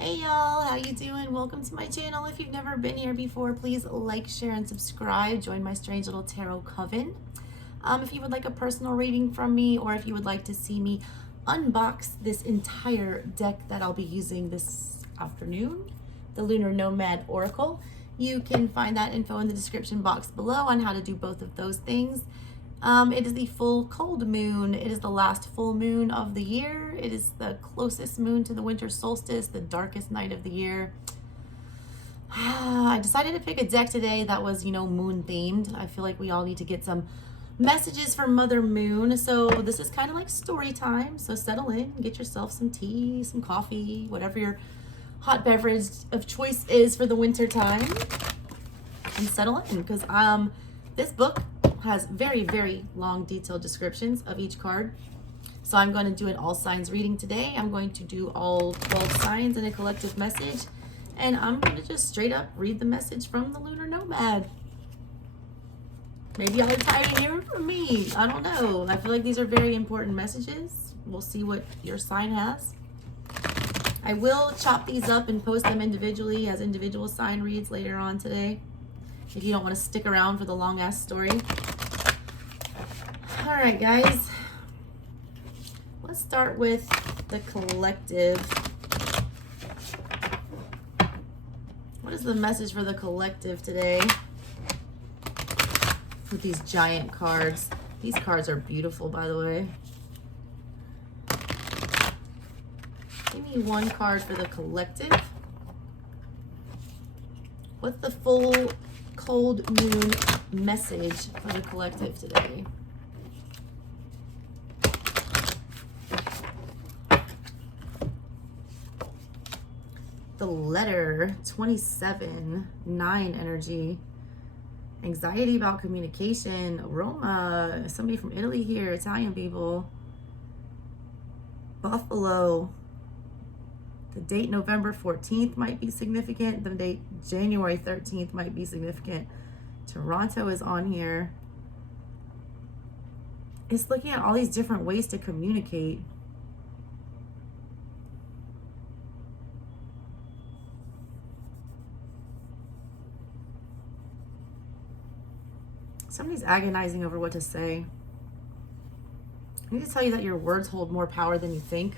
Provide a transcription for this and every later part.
Hey y'all, how you doing? Welcome to my channel. If you've never been here before, please like, share, and subscribe. Join my strange little tarot coven. If you would like a personal reading from me, or if you would like to see me unbox this entire deck that I'll be using this afternoon, the Lunar Nomad Oracle, you can find that info in the description box below on how to do both of those things. It is the full cold moon. It is the last full moon of the year. It is the closest moon to the winter solstice, the darkest night of the year. I decided to pick a deck today that was, moon themed. I feel like we all need to get some messages from Mother Moon. So this is kind of like story time. So settle in, get yourself some tea, some coffee, whatever your hot beverage of choice is for the winter time, and settle in, because this book has very, very long detailed descriptions of each card. So I'm going to do an all signs reading today. I'm going to do all 12 signs in a collective message, and I'm going to just straight up read the message from the Lunar Nomad. Maybe y'all are tired of hearing from me. I don't know. I feel like these are very important messages. We'll see what your sign has. I will chop these up and post them individually as individual sign reads later on today, if you don't want to stick around for the long ass story. All right, guys, let's start with the collective. What is the message for the collective today with these giant cards? These cards are beautiful, by the way. Give me one card for the collective. What's the full cold moon message for the collective today? The letter 27, 9 energy, anxiety about communication, Roma, somebody from Italy here, Italian people, Buffalo. The date November 14th might be significant. The date January 13th might be significant. Toronto is on here. It's looking at all these different ways to communicate. Somebody's agonizing over what to say. I need to tell you that your words hold more power than you think.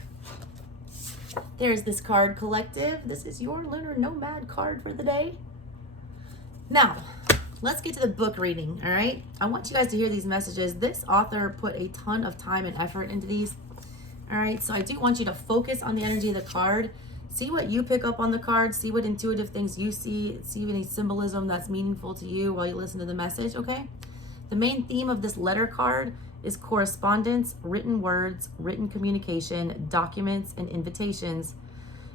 There's this card, collective. This is your Lunar Nomad card for the day. Now, let's get to the book reading, all right? I want you guys to hear these messages. This author put a ton of time and effort into these, all right? So I do want you to focus on the energy of the card. See what you pick up on the card. See what intuitive things you see. See any symbolism that's meaningful to you while you listen to the message, okay? The main theme of this letter card is correspondence, written words, written communication, documents, and invitations.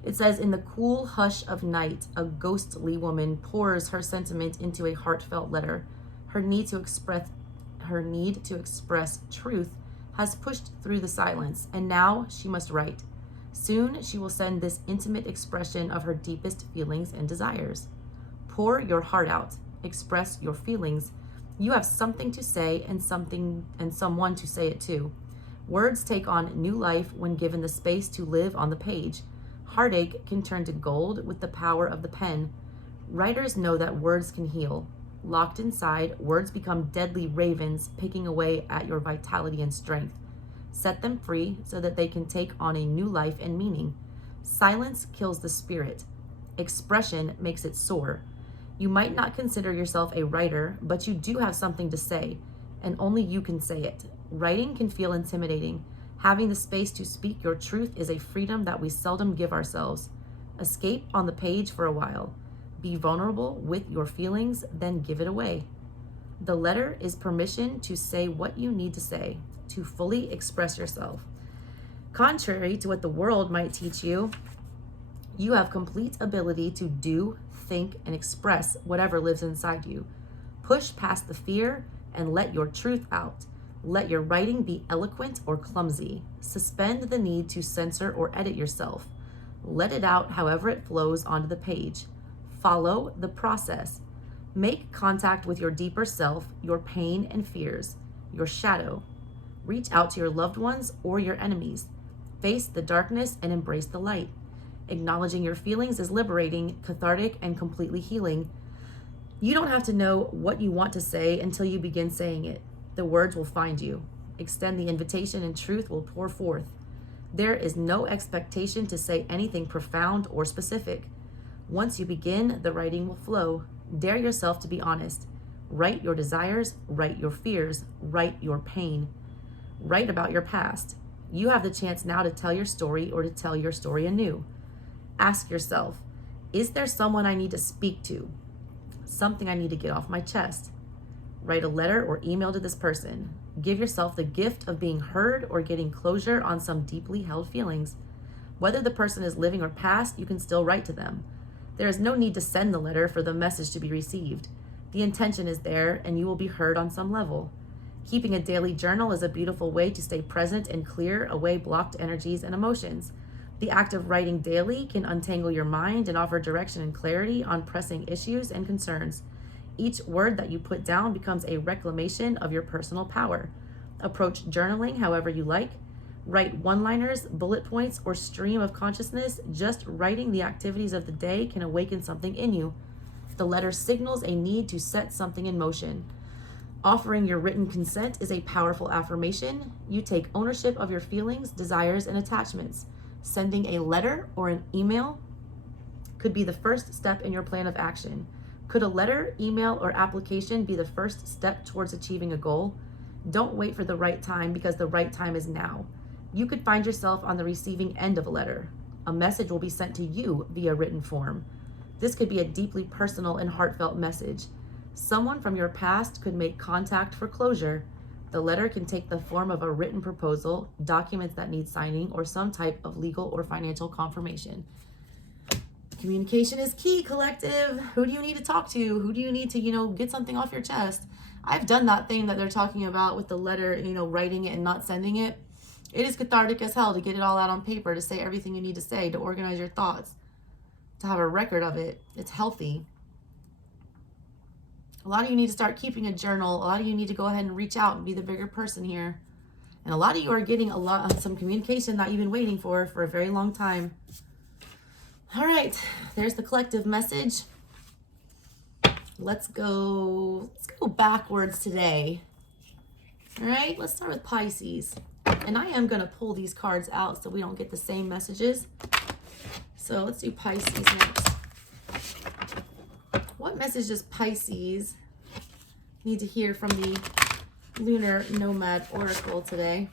It says, in the cool hush of night, a ghostly woman pours her sentiment into a heartfelt letter. Her need to express truth has pushed through the silence, and now she must write. Soon she will send this intimate expression of her deepest feelings and desires. Pour your heart out. Express your feelings. You have something to say and someone to say it to. Words take on new life when given the space to live on the page. Heartache can turn to gold with the power of the pen. Writers know that words can heal. Locked inside, words become deadly ravens, picking away at your vitality and strength. Set them free so that they can take on a new life and meaning. Silence kills the spirit. Expression makes it soar. You might not consider yourself a writer, but you do have something to say, and only you can say it. Writing can feel intimidating. Having the space to speak your truth is a freedom that we seldom give ourselves. Escape on the page for a while. Be vulnerable with your feelings, then give it away. The letter is permission to say what you need to say, to fully express yourself. Contrary to what the world might teach you, you have complete ability to do, think, and express whatever lives inside you. Push past the fear and let your truth out. Let your writing be eloquent or clumsy. Suspend the need to censor or edit yourself. Let it out however it flows onto the page. Follow the process. Make contact with your deeper self, your pain and fears, your shadow. Reach out to your loved ones or your enemies. Face the darkness and embrace the light. Acknowledging your feelings is liberating, cathartic, and completely healing. You don't have to know what you want to say until you begin saying it. The words will find you. Extend the invitation and truth will pour forth. There is no expectation to say anything profound or specific. Once you begin, the writing will flow. Dare yourself to be honest. Write your desires, write your fears, write your pain. Write about your past. You have the chance now to tell your story or to tell your story anew. Ask yourself, is there someone I need to speak to? Something I need to get off my chest? Write a letter or email to this person. Give yourself the gift of being heard or getting closure on some deeply held feelings. Whether the person is living or past, you can still write to them. There is no need to send the letter for the message to be received. The intention is there and you will be heard on some level. Keeping a daily journal is a beautiful way to stay present and clear away blocked energies and emotions. The act of writing daily can untangle your mind and offer direction and clarity on pressing issues and concerns. Each word that you put down becomes a reclamation of your personal power. Approach journaling however you like. Write one-liners, bullet points, or stream of consciousness. Just writing the activities of the day can awaken something in you. The letter signals a need to set something in motion. Offering your written consent is a powerful affirmation. You take ownership of your feelings, desires, and attachments. Sending a letter or an email could be the first step in your plan of action. Could a letter, email, or application be the first step towards achieving a goal? Don't wait for the right time because the right time is now. You could find yourself on the receiving end of a letter. A message will be sent to you via written form. This could be a deeply personal and heartfelt message. Someone from your past could make contact for closure. The letter can take the form of a written proposal, documents that need signing, or some type of legal or financial confirmation. Communication is key, collective. Who do you need to talk to? Who do you need to, get something off your chest? I've done that thing that they're talking about with the letter, writing it and not sending it. It is cathartic as hell to get it all out on paper, to say everything you need to say, to organize your thoughts, to have a record of it. It's healthy. A lot of you need to start keeping a journal. A lot of you need to go ahead and reach out and be the bigger person here. And a lot of you are getting some communication that you've been waiting for a very long time. All right, there's the collective message. Let's go backwards today. All right, let's start with Pisces. And I am going to pull these cards out so we don't get the same messages. So let's do Pisces next. What message does Pisces need to hear from the Lunar Nomad Oracle today?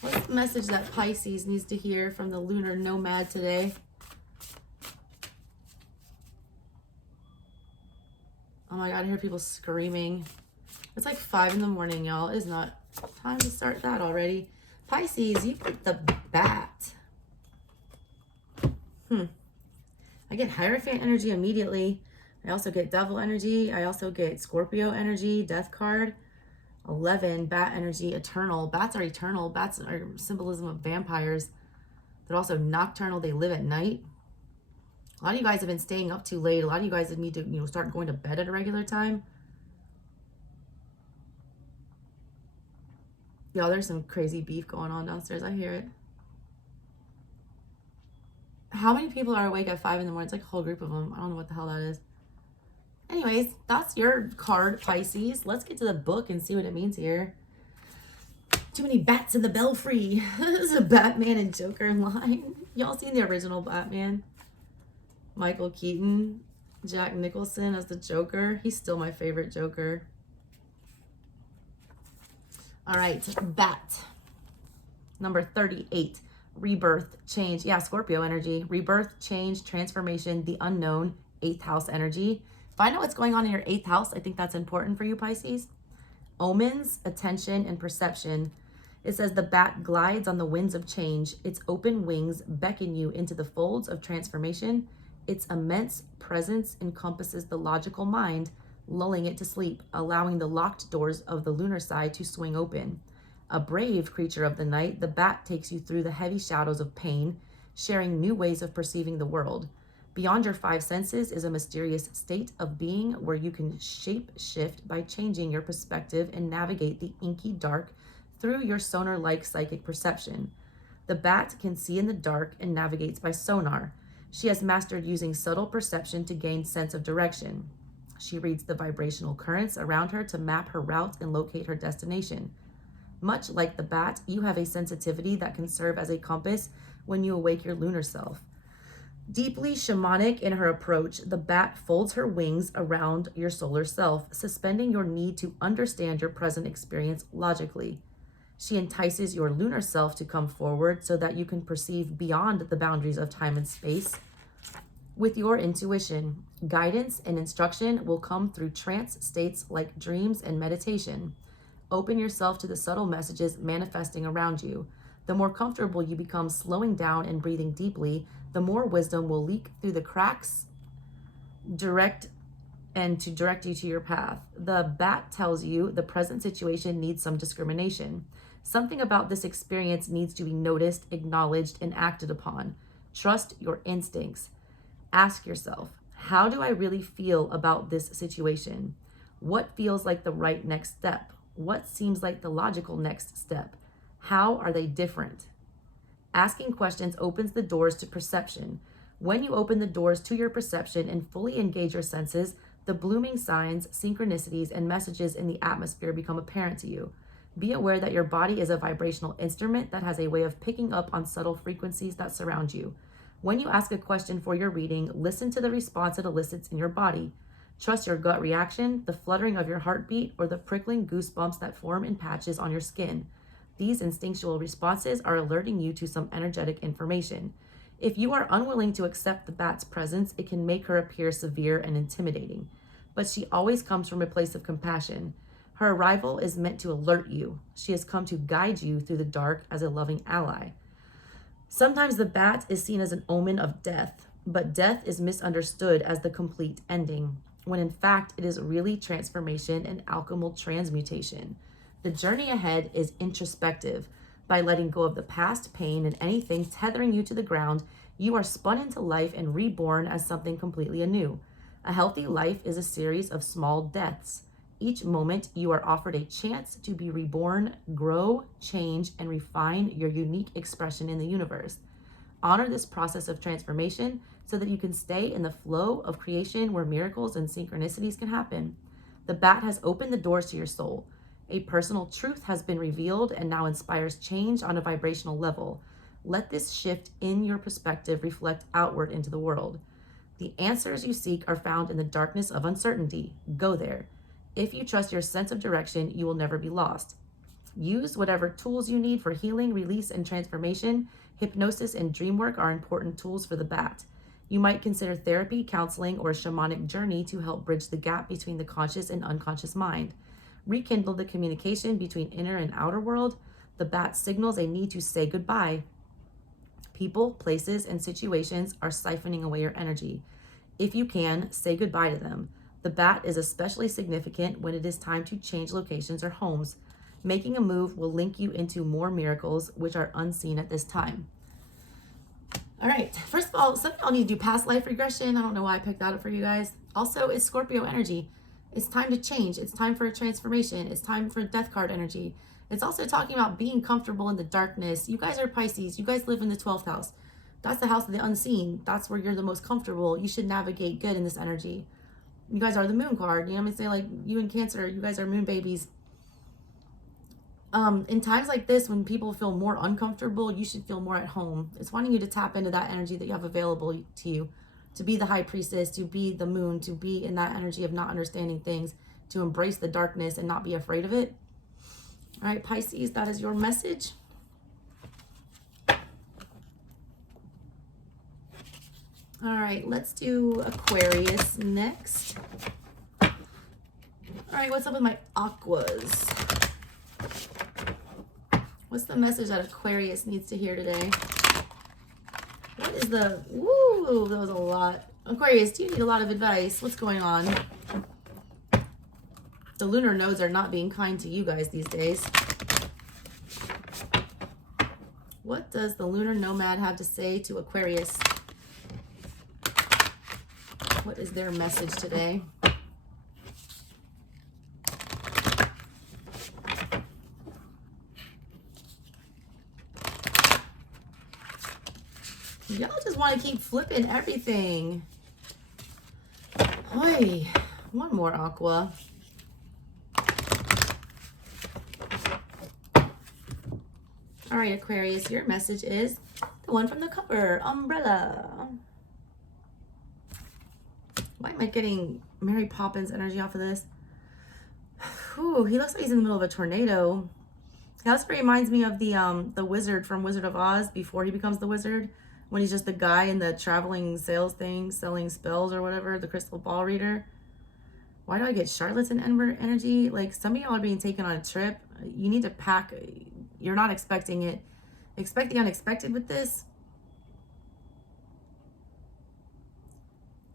What's the message that Pisces needs to hear from the Lunar Nomad today? Oh my God, I hear people screaming. It's like 5 in the morning, y'all. It is not time to start that already. Pisces, you get the bat. I get Hierophant energy immediately. I also get Devil energy. I also get Scorpio energy, Death card. 11, Bat energy, Eternal. Bats are eternal. Bats are symbolism of vampires. They're also nocturnal. They live at night. A lot of you guys have been staying up too late. A lot of you guys need to, start going to bed at a regular time. Y'all, there's some crazy beef going on downstairs. I hear it. How many people are awake at 5 in the morning? It's like a whole group of them. I don't know what the hell that is. Anyways, that's your card, Pisces. Let's get to the book and see what it means here. Too many bats in the belfry. This is a Batman and Joker line. Y'all seen the original Batman? Michael Keaton, Jack Nicholson as the Joker. He's still my favorite Joker. All right, Bat. Number 38. Rebirth, change. Yeah, Scorpio energy. Rebirth, change, transformation, the unknown, 8th house energy. Find out what's going on in your 8th house. I think that's important for you, Pisces. Omens, attention, and perception. It says the bat glides on the winds of change. Its open wings beckon you into the folds of transformation. Its immense presence encompasses the logical mind, lulling it to sleep, allowing the locked doors of the lunar side to swing open. A brave creature of the night, the bat takes you through the heavy shadows of pain, sharing new ways of perceiving the world. Beyond your 5 senses is a mysterious state of being where you can shape shift by changing your perspective and navigate the inky dark through your sonar-like psychic perception. The bat can see in the dark and navigates by sonar. She has mastered using subtle perception to gain sense of direction. She reads the vibrational currents around her to map her route and locate her destination. Much like the bat, you have a sensitivity that can serve as a compass when you awake your lunar self. Deeply shamanic in her approach, the bat folds her wings around your solar self, suspending your need to understand your present experience logically. She entices your lunar self to come forward so that you can perceive beyond the boundaries of time and space. With your intuition, guidance and instruction will come through trance states like dreams and meditation. Open yourself to the subtle messages manifesting around you. The more comfortable you become slowing down and breathing deeply, the more wisdom will leak through the cracks, direct you to your path. The bat tells you the present situation needs some discrimination. Something about this experience needs to be noticed, acknowledged, and acted upon. Trust your instincts. Ask yourself, how do I really feel about this situation? What feels like the right next step? What seems like the logical next step? How are they different? Asking questions opens the doors to perception. When you open the doors to your perception and fully engage your senses, the blooming signs, synchronicities, and messages in the atmosphere become apparent to you. Be aware that your body is a vibrational instrument that has a way of picking up on subtle frequencies that surround you. When you ask a question for your reading, listen to the response it elicits in your body. Trust your gut reaction, the fluttering of your heartbeat, or the prickling goosebumps that form in patches on your skin. These instinctual responses are alerting you to some energetic information. If you are unwilling to accept the bat's presence, it can make her appear severe and intimidating. But she always comes from a place of compassion. Her arrival is meant to alert you. She has come to guide you through the dark as a loving ally. Sometimes the bat is seen as an omen of death, but death is misunderstood as the complete ending, when in fact it is really transformation and alchemical transmutation. The journey ahead is introspective. By letting go of the past pain and anything tethering you to the ground, you are spun into life and reborn as something completely anew. A healthy life is a series of small deaths. Each moment, you are offered a chance to be reborn, grow, change, and refine your unique expression in the universe. Honor this process of transformation so that you can stay in the flow of creation where miracles and synchronicities can happen. The bat has opened the doors to your soul. A personal truth has been revealed and now inspires change on a vibrational level. Let this shift in your perspective reflect outward into the world. The answers you seek are found in the darkness of uncertainty. Go there. If you trust your sense of direction, you will never be lost. Use whatever tools you need for healing, release, and transformation. Hypnosis and dream work are important tools for the bat. You might consider therapy, counseling, or a shamanic journey to help bridge the gap between the conscious and unconscious mind. Rekindle the communication between inner and outer world. The bat signals a need to say goodbye. People, places, and situations are siphoning away your energy. If you can, say goodbye to them. The bat is especially significant when it is time to change locations or homes. Making a move will link you into more miracles which are unseen at this time. All right, first of all, some of y'all need to do past life regression. I don't know why I picked that up for you guys. Also, it's Scorpio energy. It's time to change. It's time for a transformation. It's time for death card energy. It's also talking about being comfortable in the darkness. You guys are Pisces. You guys live in the 12th house. That's the house of the unseen. That's where you're the most comfortable. You should navigate good in this energy. You guys are the moon card. You know what I'm saying? Like you and Cancer, you guys are moon babies. In times like this, when people feel more uncomfortable, you should feel more at home. It's wanting you to tap into that energy that you have available to you, to be the high priestess, to be the moon, to be in that energy of not understanding things, to embrace the darkness and not be afraid of it. All right, Pisces, that is your message. All right, let's do Aquarius next. All right, what's up with my aquas? What's the message that Aquarius needs to hear today? What is the, woo, that was a lot. Aquarius, do you need a lot of advice? What's going on? The lunar nodes are not being kind to you guys these days. What does the Lunar Nomad have to say to Aquarius? What is their message today? Y'all just want to keep flipping everything. Hey, one more Aqua. All right, Aquarius, your message is the one from the cover, umbrella. Why am I getting Mary Poppins energy off of this? Ooh, he looks like he's in the middle of a tornado. He also reminds me of the wizard from Wizard of Oz before he becomes the wizard, when he's just the guy in the traveling sales thing, selling spells or whatever, the crystal ball reader. Why do I get charlatan energy? Like, some of y'all are being taken on a trip. You need to pack. You're not expecting it. Expect the unexpected with this.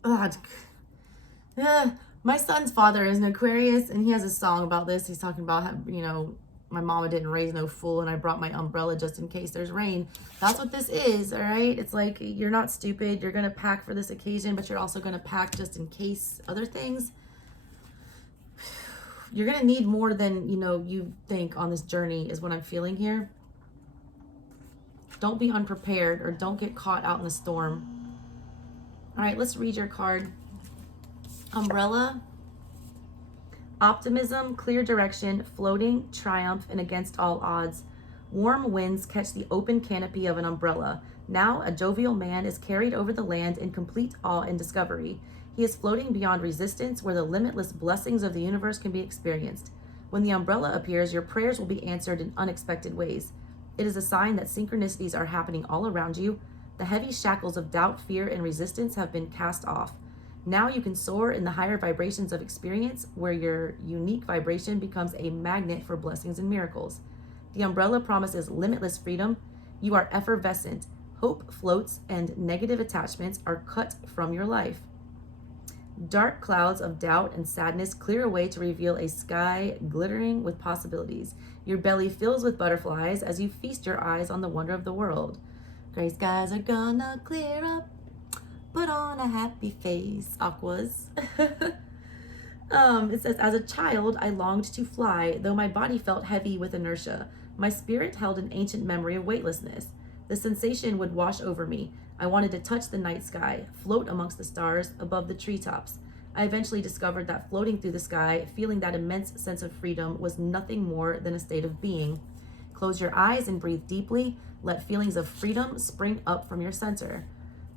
Oh, my son's father is an Aquarius, and he has a song about this. He's talking about how, you know, my mama didn't raise no fool, and I brought my umbrella just in case there's rain. That's what this is, all right? It's like, you're not stupid. You're going to pack for this occasion, but you're also going to pack just in case other things. You're going to need more than, you know, you think on this journey is what I'm feeling here. Don't be unprepared, or don't get caught out in the storm. All right, let's read your card. Umbrella. Optimism, clear direction, floating, triumph, and against all odds. Warm winds catch the open canopy of an umbrella. Now a jovial man is carried over the land in complete awe and discovery. He is floating beyond resistance, where the limitless blessings of the universe can be experienced. When the umbrella appears, your prayers will be answered in unexpected ways. It is a sign that synchronicities are happening all around you. The heavy shackles of doubt, fear, and resistance have been cast off. Now you can soar in the higher vibrations of experience, where your unique vibration becomes a magnet for blessings and miracles. The umbrella promises limitless freedom. You are effervescent. Hope floats, and negative attachments are cut from your life. Dark clouds of doubt and sadness clear away to reveal a sky glittering with possibilities. Your belly fills with butterflies as you feast your eyes on the wonder of the world. Gray skies are gonna clear up. Put on a happy face, Aquas. It says, as a child, I longed to fly, though my body felt heavy with inertia. My spirit held an ancient memory of weightlessness. The sensation would wash over me. I wanted to touch the night sky, float amongst the stars, above the treetops. I eventually discovered that floating through the sky, feeling that immense sense of freedom, was nothing more than a state of being. Close your eyes and breathe deeply. Let feelings of freedom spring up from your center.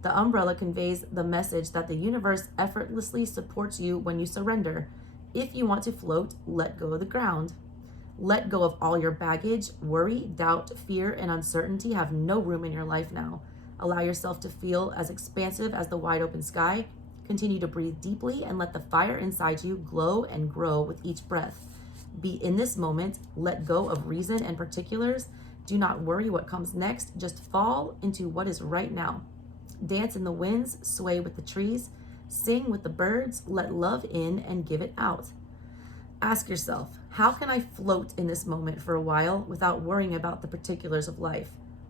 The umbrella conveys the message that the universe effortlessly supports you when you surrender. If you want to float, let go of the ground. Let go of all your baggage. Worry, doubt, fear, and uncertainty have no room in your life now. Allow yourself to feel as expansive as the wide open sky. Continue to breathe deeply and let the fire inside you glow and grow with each breath. Be in this moment. Let go of reason and particulars. Do not worry what comes next. Just fall into what is right now. Dance in the winds, sway with the trees, sing with the birds, let love in and give it out. Ask yourself, how can I float in this moment for a while without worrying about the particulars of life?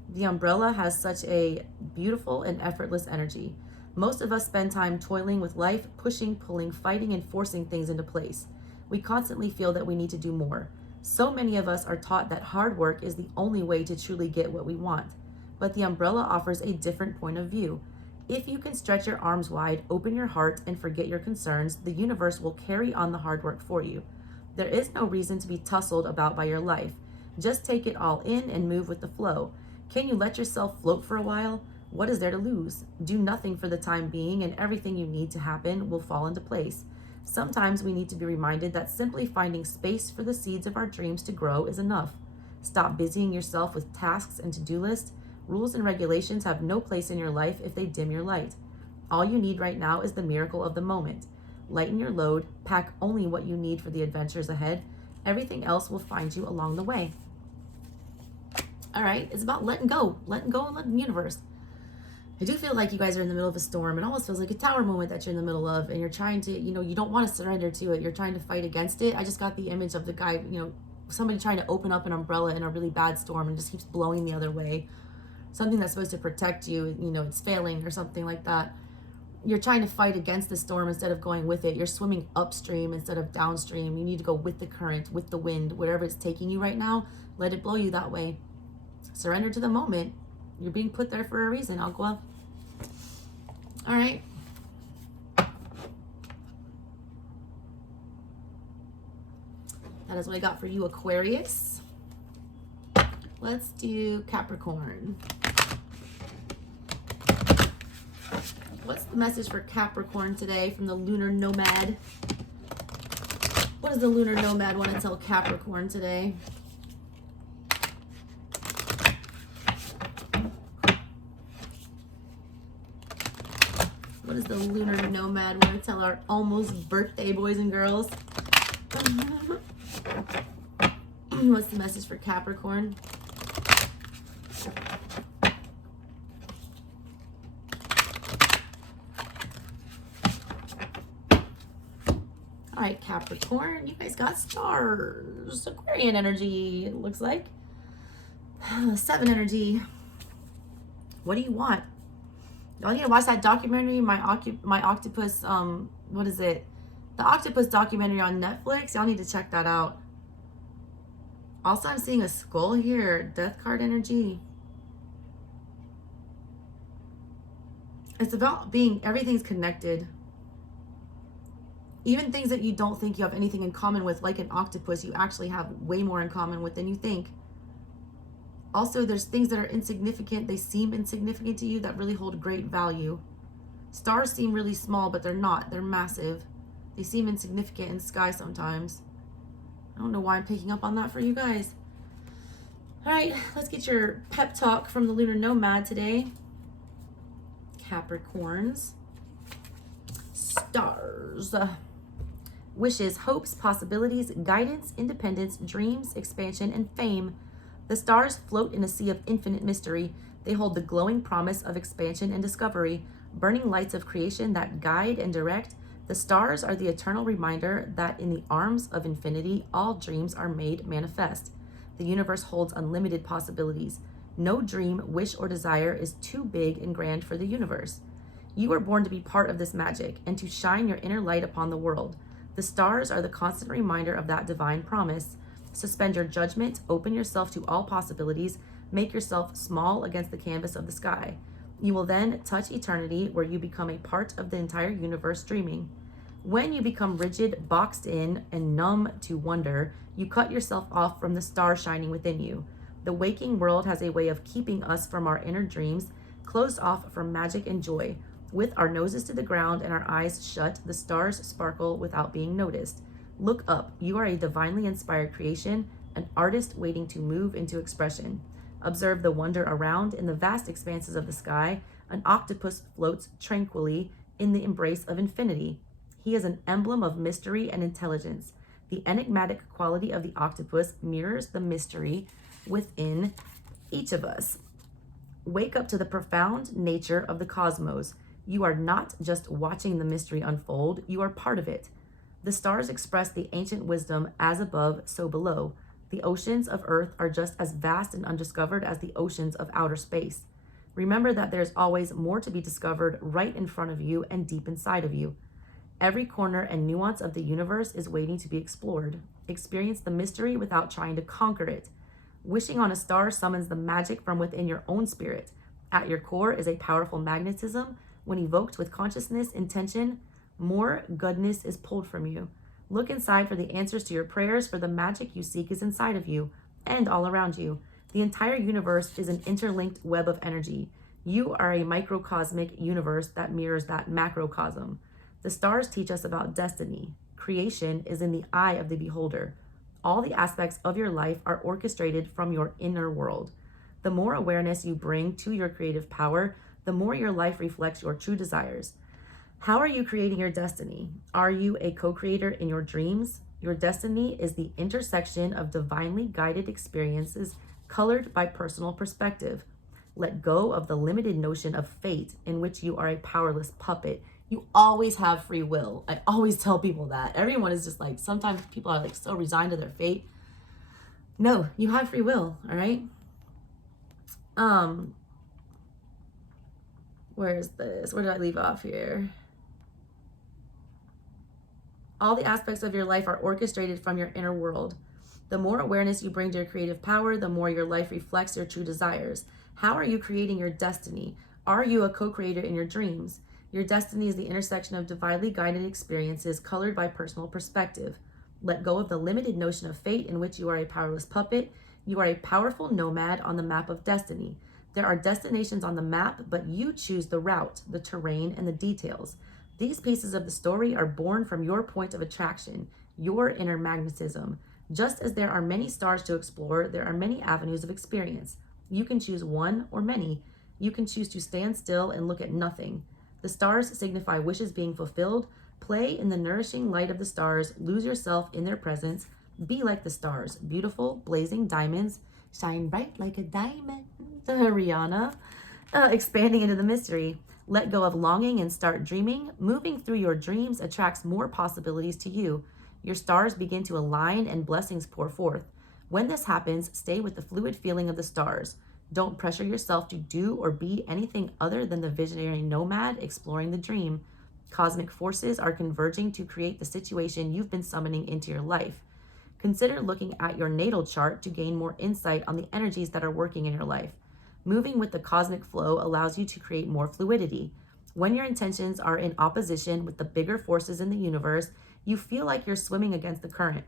The umbrella has such a beautiful and effortless energy. Most of us spend time toiling with life, pushing, pulling, fighting, and forcing things into place. We constantly feel that we need to do more. So many of us are taught that hard work is the only way to truly get what we want. But the umbrella offers a different point of view. If you can stretch your arms wide, open your heart, and forget your concerns, the universe will carry on the hard work for you. There is no reason to be tussled about by your life. Just take it all in and move with the flow. Can you let yourself float for a while? What is there to lose? Do nothing for the time being, and everything you need to happen will fall into place. Sometimes we need to be reminded that simply finding space for the seeds of our dreams to grow is enough. Stop busying yourself with tasks and to-do lists. Rules and regulations have no place in your life if they dim your light. All you need right now is the miracle of the moment. Lighten your load, pack only what you need for the adventures ahead. Everything else will find you along the way. All right, it's about letting go and letting the universe. I do feel like you guys are in the middle of a storm. It almost feels like a tower moment that you're in the middle of, and you're trying to, you don't want to surrender to it. You're trying to fight against it. I just got the image of the guy, somebody trying to open up an umbrella in a really bad storm and just keeps blowing the other way. Something that's supposed to protect you, it's failing or something like that. You're trying to fight against the storm instead of going with it. You're swimming upstream instead of downstream. You need to go with the current, with the wind, wherever it's taking you right now. Let it blow you that way. Surrender to the moment. You're being put there for a reason, Agua. All right. That is what I got for you, Aquarius. Let's do Capricorn. What's the message for Capricorn today from the Lunar Nomad? What does the Lunar Nomad want to tell Capricorn today? What does the Lunar Nomad want to tell our almost birthday boys and girls? What's the message for Capricorn? All right, Capricorn, you guys got stars. Aquarian energy, it looks like. 7 energy. What do you want? Y'all need to watch that documentary, my octopus, what is it? The octopus documentary on Netflix. Y'all need to check that out. Also, I'm seeing a skull here. Death card energy. It's about being, everything's connected. Even things that you don't think you have anything in common with, like an octopus, you actually have way more in common with than you think. Also, there's things that are insignificant. They seem insignificant to you that really hold great value. Stars seem really small, but they're not. They're massive. They seem insignificant in the sky sometimes. I don't know why I'm picking up on that for you guys. All right, let's get your pep talk from the Lunar Nomad today. Capricorns. Stars. Wishes, hopes, possibilities, guidance, independence, dreams, expansion, and fame. The stars float in a sea of infinite mystery. They hold the glowing promise of expansion and discovery, burning lights of creation that guide and direct. The stars are the eternal reminder that in the arms of infinity, all dreams are made manifest. The universe holds unlimited possibilities. No dream, wish, or desire is too big and grand for the universe. You were born to be part of this magic and to shine your inner light upon the world. The stars are the constant reminder of that divine promise. Suspend your judgment, open yourself to all possibilities, make yourself small against the canvas of the sky. You will then touch eternity, where you become a part of the entire universe dreaming. When you become rigid, boxed in, and numb to wonder, you cut yourself off from the star shining within you. The waking world has a way of keeping us from our inner dreams, closed off from magic and joy. With our noses to the ground and our eyes shut, the stars sparkle without being noticed. Look up. You are a divinely inspired creation, an artist waiting to move into expression. Observe the wonder around. In the vast expanses of the sky, an octopus floats tranquilly in the embrace of infinity. He is an emblem of mystery and intelligence. The enigmatic quality of the octopus mirrors the mystery within each of us. Wake up to the profound nature of the cosmos. You are not just watching the mystery unfold, you are part of it. The stars express the ancient wisdom, as above, so below. The oceans of Earth are just as vast and undiscovered as the oceans of outer space. Remember that there's always more to be discovered right in front of you and deep inside of you. Every corner and nuance of the universe is waiting to be explored. Experience the mystery without trying to conquer it. Wishing on a star summons the magic from within your own spirit. At your core is a powerful magnetism. When evoked with consciousness, intention, more goodness is pulled from you. Look inside for the answers to your prayers, for the magic you seek is inside of you and all around you. The entire universe is an interlinked web of energy. You are a microcosmic universe that mirrors that macrocosm. The stars teach us about destiny. Creation is in the eye of the beholder. All the aspects of your life are orchestrated from your inner world. The more awareness you bring to your creative power, the more your life reflects your true desires. How are you creating your destiny? Are you a co-creator in your dreams? Your destiny is the intersection of divinely guided experiences colored by personal perspective. Let go of the limited notion of fate in which you are a powerless puppet. You always have free will. I always tell people that. Everyone is just like, sometimes people are like so resigned to their fate. No, you have free will, all right? Where's this? Where did I leave off here? All the aspects of your life are orchestrated from your inner world. The more awareness you bring to your creative power, the more your life reflects your true desires. How are you creating your destiny? Are you a co-creator in your dreams? Your destiny is the intersection of divinely guided experiences colored by personal perspective. Let go of the limited notion of fate in which you are a powerless puppet. You are a powerful nomad on the map of destiny. There are destinations on the map, but you choose the route, the terrain, and the details. These pieces of the story are born from your point of attraction, your inner magnetism. Just as there are many stars to explore, there are many avenues of experience. You can choose one or many. You can choose to stand still and look at nothing. The stars signify wishes being fulfilled. Play in the nourishing light of the stars. Lose yourself in their presence. Be like the stars, beautiful, blazing diamonds. Shine bright like a diamond. Rihanna. Expanding into the mystery. Let go of longing and start dreaming. Moving through your dreams attracts more possibilities to you. Your stars begin to align and blessings pour forth. When this happens, stay with the fluid feeling of the stars. Don't pressure yourself to do or be anything other than the visionary nomad exploring the dream. Cosmic forces are converging to create the situation you've been summoning into your life. Consider looking at your natal chart to gain more insight on the energies that are working in your life. Moving with the cosmic flow allows you to create more fluidity. When your intentions are in opposition with the bigger forces in the universe, you feel like you're swimming against the current.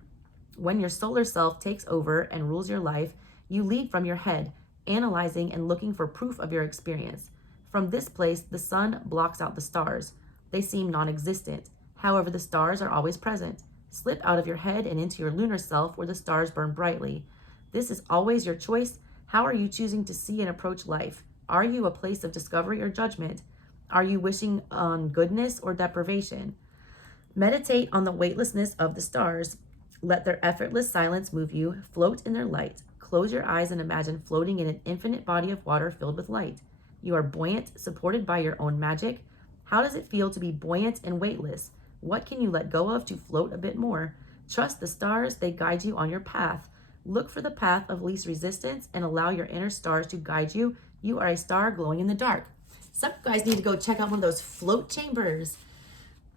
When your solar self takes over and rules your life, you lead from your head, analyzing and looking for proof of your experience. From this place, the sun blocks out the stars. They seem non-existent. However, the stars are always present. Slip out of your head and into your lunar self where the stars burn brightly. This is always your choice. How are you choosing to see and approach life? Are you a place of discovery or judgment? Are you wishing on goodness or deprivation? Meditate on the weightlessness of the stars. Let their effortless silence move you. Float in their light. Close your eyes and imagine floating in an infinite body of water filled with light. You are buoyant, supported by your own magic. How does it feel to be buoyant and weightless? What can you let go of to float a bit more? Trust the stars, they guide you on your path. Look for the path of least resistance and allow your inner stars to guide you. You are a star glowing in the dark. Some of you guys need to go check out one of those float chambers.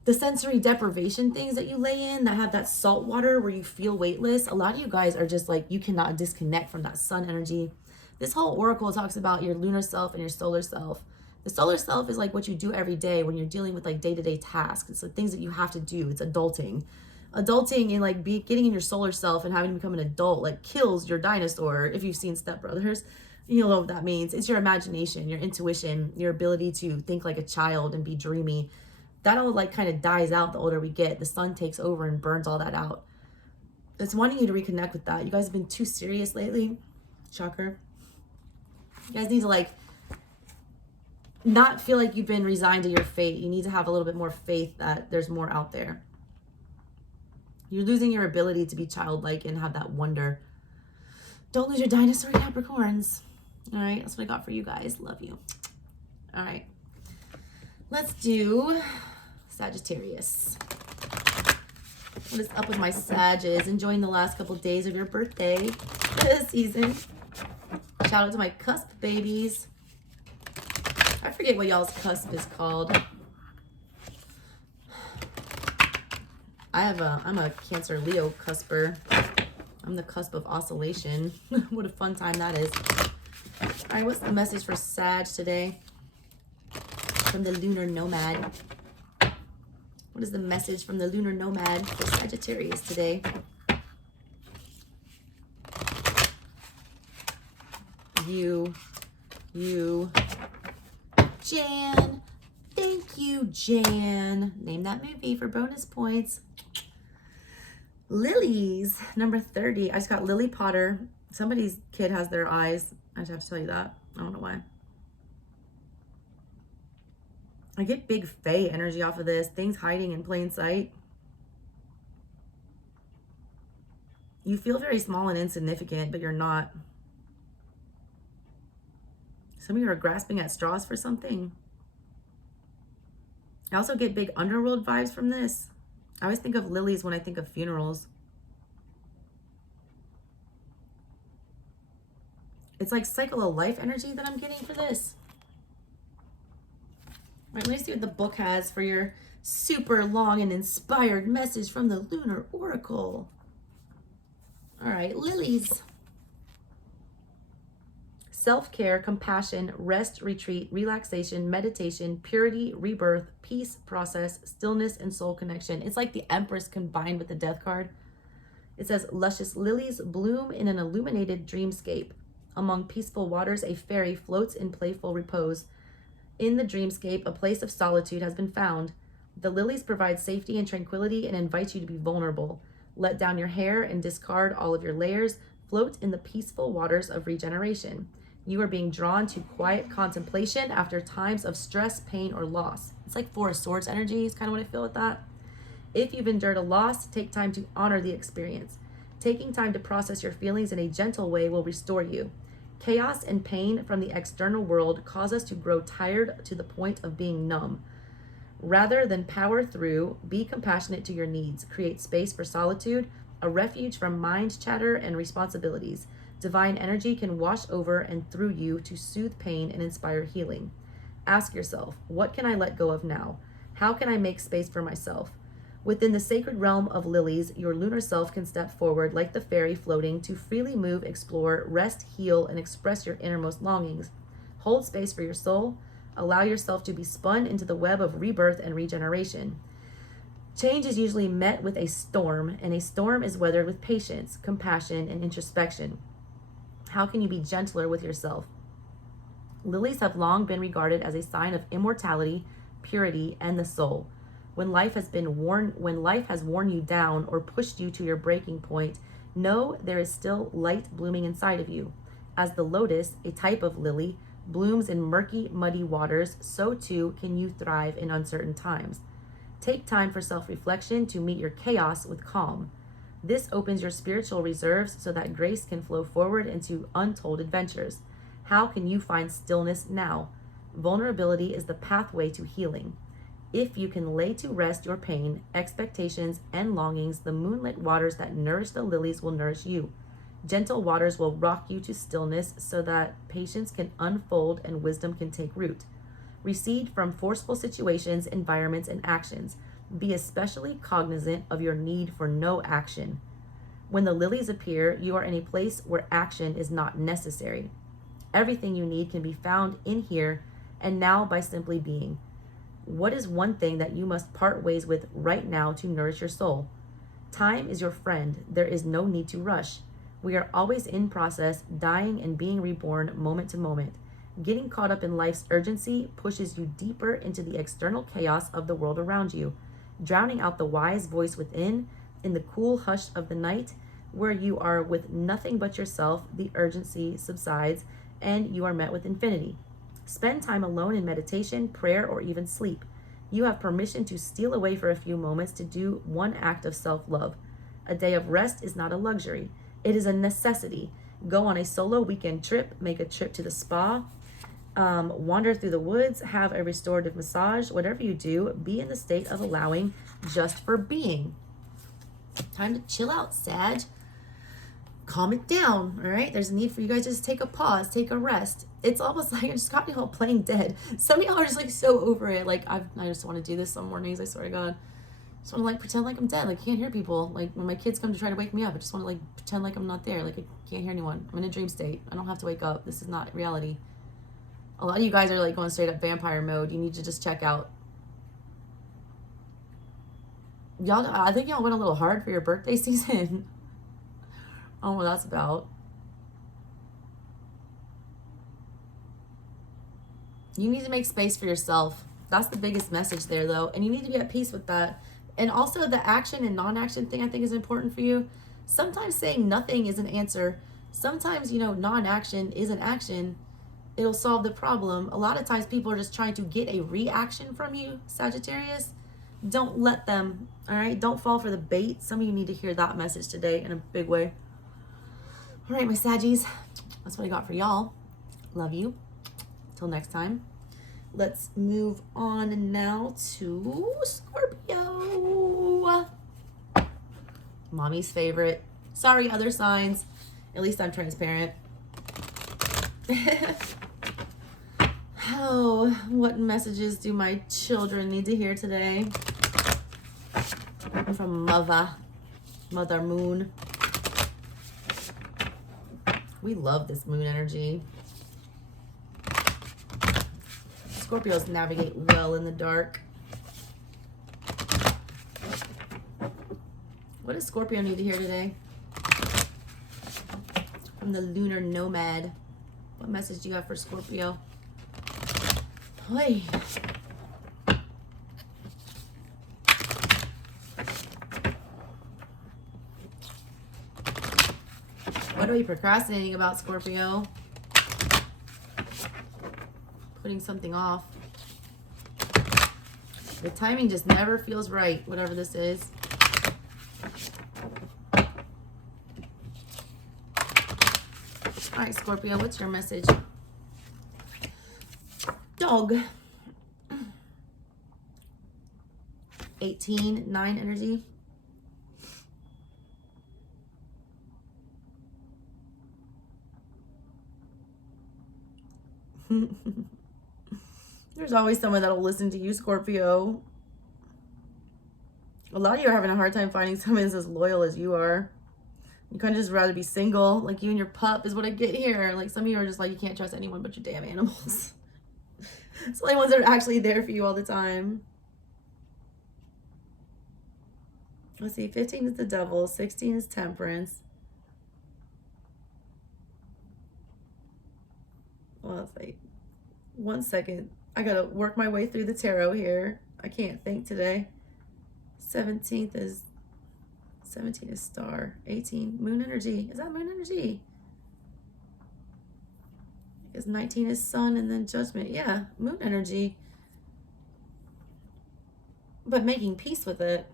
The sensory deprivation things that you lay in that have that salt water where you feel weightless. A lot of you guys are just like, you cannot disconnect from that sun energy. This whole oracle talks about your lunar self and your solar self. The solar self is like what you do every day when you're dealing with like day-to-day tasks. It's the things that you have to do. It's adulting. Adulting and like getting in your solar self and having to become an adult like kills your dinosaur. If you've seen Step Brothers, you'll know what that means. It's your imagination, your intuition, your ability to think like a child and be dreamy. That all like kind of dies out the older we get. The sun takes over and burns all that out. It's wanting you to reconnect with that. You guys have been too serious lately. Shocker. You guys need to like not feel like you've been resigned to your fate. You need to have a little bit more faith that there's more out there. You're losing your ability to be childlike and have that wonder. Don't lose your dinosaur, Capricorns. All right, that's what I got for you guys. Love you. All right, let's do Sagittarius. What is up with my Sages? Enjoying the last couple days of your birthday season. Shout out to my cusp babies. I forget what y'all's cusp is called. I'm a Cancer Leo cusper. I'm the cusp of oscillation. What a fun time that is. All right, what's the message for Sag today? From the Lunar Nomad. What is the message from the Lunar Nomad for Sagittarius today? You, Jan. Thank you, Jan. Name that movie for bonus points. Lilies, number 30. I just got Lily Potter. Somebody's kid has their eyes. I just have to tell you that. I don't know why. I get big fae energy off of this. Things hiding in plain sight. You feel very small and insignificant, but you're not. Some of you are grasping at straws for something. I also get big underworld vibes from this. I always think of lilies when I think of funerals. It's like cycle of life energy that I'm getting for this. All right, let me see what the book has for your super long and inspired message from the Lunar Oracle. All right, lilies. self-care, compassion, rest, retreat, relaxation, meditation, purity, rebirth, peace, process, stillness, and soul connection. It's like the Empress combined with the Death card. It says, luscious lilies bloom in an illuminated dreamscape. Among peaceful waters, a fairy floats in playful repose. In the dreamscape, a place of solitude has been found. The lilies provide safety and tranquility and invite you to be vulnerable. Let down your hair and discard all of your layers. Float in the peaceful waters of regeneration. You are being drawn to quiet contemplation after times of stress, pain, or loss. It's like Four of Swords energy is kind of what I feel with that. If you've endured a loss, take time to honor the experience. Taking time to process your feelings in a gentle way will restore you. Chaos and pain from the external world cause us to grow tired to the point of being numb. Rather than power through, be compassionate to your needs. Create space for solitude, a refuge from mind chatter and responsibilities. Divine energy can wash over and through you to soothe pain and inspire healing. Ask yourself, what can I let go of now? How can I make space for myself? Within the sacred realm of lilies, your lunar self can step forward like the fairy floating to freely move, explore, rest, heal, and express your innermost longings. Hold space for your soul. Allow yourself to be spun into the web of rebirth and regeneration. Change is usually met with a storm, and a storm is weathered with patience, compassion, and introspection. How can you be gentler with yourself? Lilies have long been regarded as a sign of immortality, purity, and the soul. When life has worn you down or pushed you to your breaking point, know there is still light blooming inside of you. As the lotus, a type of lily, blooms in murky, muddy waters, so too can you thrive in uncertain times. Take time for self-reflection to meet your chaos with calm. This opens your spiritual reserves so that grace can flow forward into untold adventures. How can you find stillness now? Vulnerability is the pathway to healing. If you can lay to rest your pain, expectations, and longings, the moonlit waters that nourish the lilies will nourish you. Gentle waters will rock you to stillness so that patience can unfold and wisdom can take root. Recede from forceful situations, environments, and actions. Be especially cognizant of your need for no action. When the lilies appear, you are in a place where action is not necessary. Everything you need can be found in here and now by simply being. What is one thing that you must part ways with right now to nourish your soul? Time is your friend. There is no need to rush. We are always in process, dying and being reborn moment to moment. Getting caught up in life's urgency pushes you deeper into the external chaos of the world around you, drowning out the wise voice within. In the cool hush of the night, where you are with nothing but yourself, the urgency subsides and you are met with infinity. Spend time alone in meditation, prayer, or even sleep. You have permission to steal away for a few moments to do one act of self-love. A day of rest is not a luxury. It is a necessity. Go on a solo weekend trip, make a trip to the spa, wander through the woods, have a restorative massage. Whatever you do, be in the state of allowing just for being. Time to chill out, Sag. Calm it down, all right? There's a need for you guys to just take a pause, take a rest. It's almost like I just got y'all playing dead. Some of y'all are just like so over it. Like I just want to do this some mornings, I swear to God. I just want to like pretend like I'm dead. Like I can't hear people. Like when my kids come to try to wake me up, I just want to like pretend like I'm not there. Like I can't hear anyone. I'm in a dream state. I don't have to wake up. This is not reality. A lot of you guys are like going straight up vampire mode. You need to just check out. Y'all, I think y'all went a little hard for your birthday season. I don't know what that's about. You need to make space for yourself. That's the biggest message there, though. And you need to be at peace with that. And also the action and non-action thing I think is important for you. Sometimes saying nothing is an answer. Sometimes, non-action is an action. It'll solve the problem. A lot of times people are just trying to get a reaction from you, Sagittarius. Don't let them, all right? Don't fall for the bait. Some of you need to hear that message today in a big way. All right, my Saggies, that's what I got for y'all. Love you. Till next time. Let's move on now to Scorpio. Mommy's favorite. Sorry, other signs. At least I'm transparent. Oh, what messages do my children need to hear today? From Mother Moon. We love this moon energy. Scorpios navigate well in the dark. What does Scorpio need to hear today? From the Lunar Nomad. What message do you have for Scorpio? Hey. What are you procrastinating about, Scorpio? Putting something off. The timing just never feels right, whatever this is. All right, Scorpio, what's your message? Dog. 18, 9 energy. There's always someone that'll listen to you, Scorpio. A lot of you are having a hard time finding someone that's as loyal as you are. You kind of just rather be single, like you and your pup is what I get here. Like some of you are just like, you can't trust anyone but your damn animals. It's the only ones that are actually there for you all the time. Let's see, 15 is the devil, 16 is temperance. Well, it's like, 1 second. I gotta work my way through the tarot here. I can't think today. 17 is star. 18, moon energy. Is that moon energy? Because 19 is sun and then judgment. Yeah, moon energy. But making peace with it.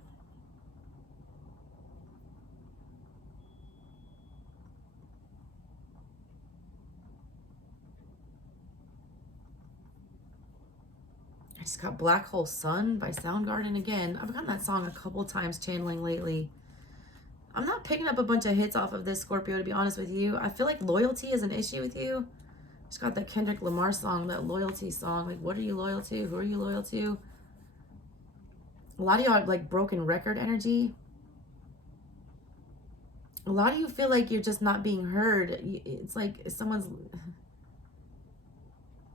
I just got Black Hole Sun by Soundgarden again. I've gotten that song a couple times channeling lately. I'm not picking up a bunch of hits off of this, Scorpio, to be honest with you. I feel like loyalty is an issue with you. Just got that Kendrick Lamar song, that loyalty song. Like, what are you loyal to? Who are you loyal to? A lot of y'all have like broken record energy. A lot of you feel like you're just not being heard. It's like someone's...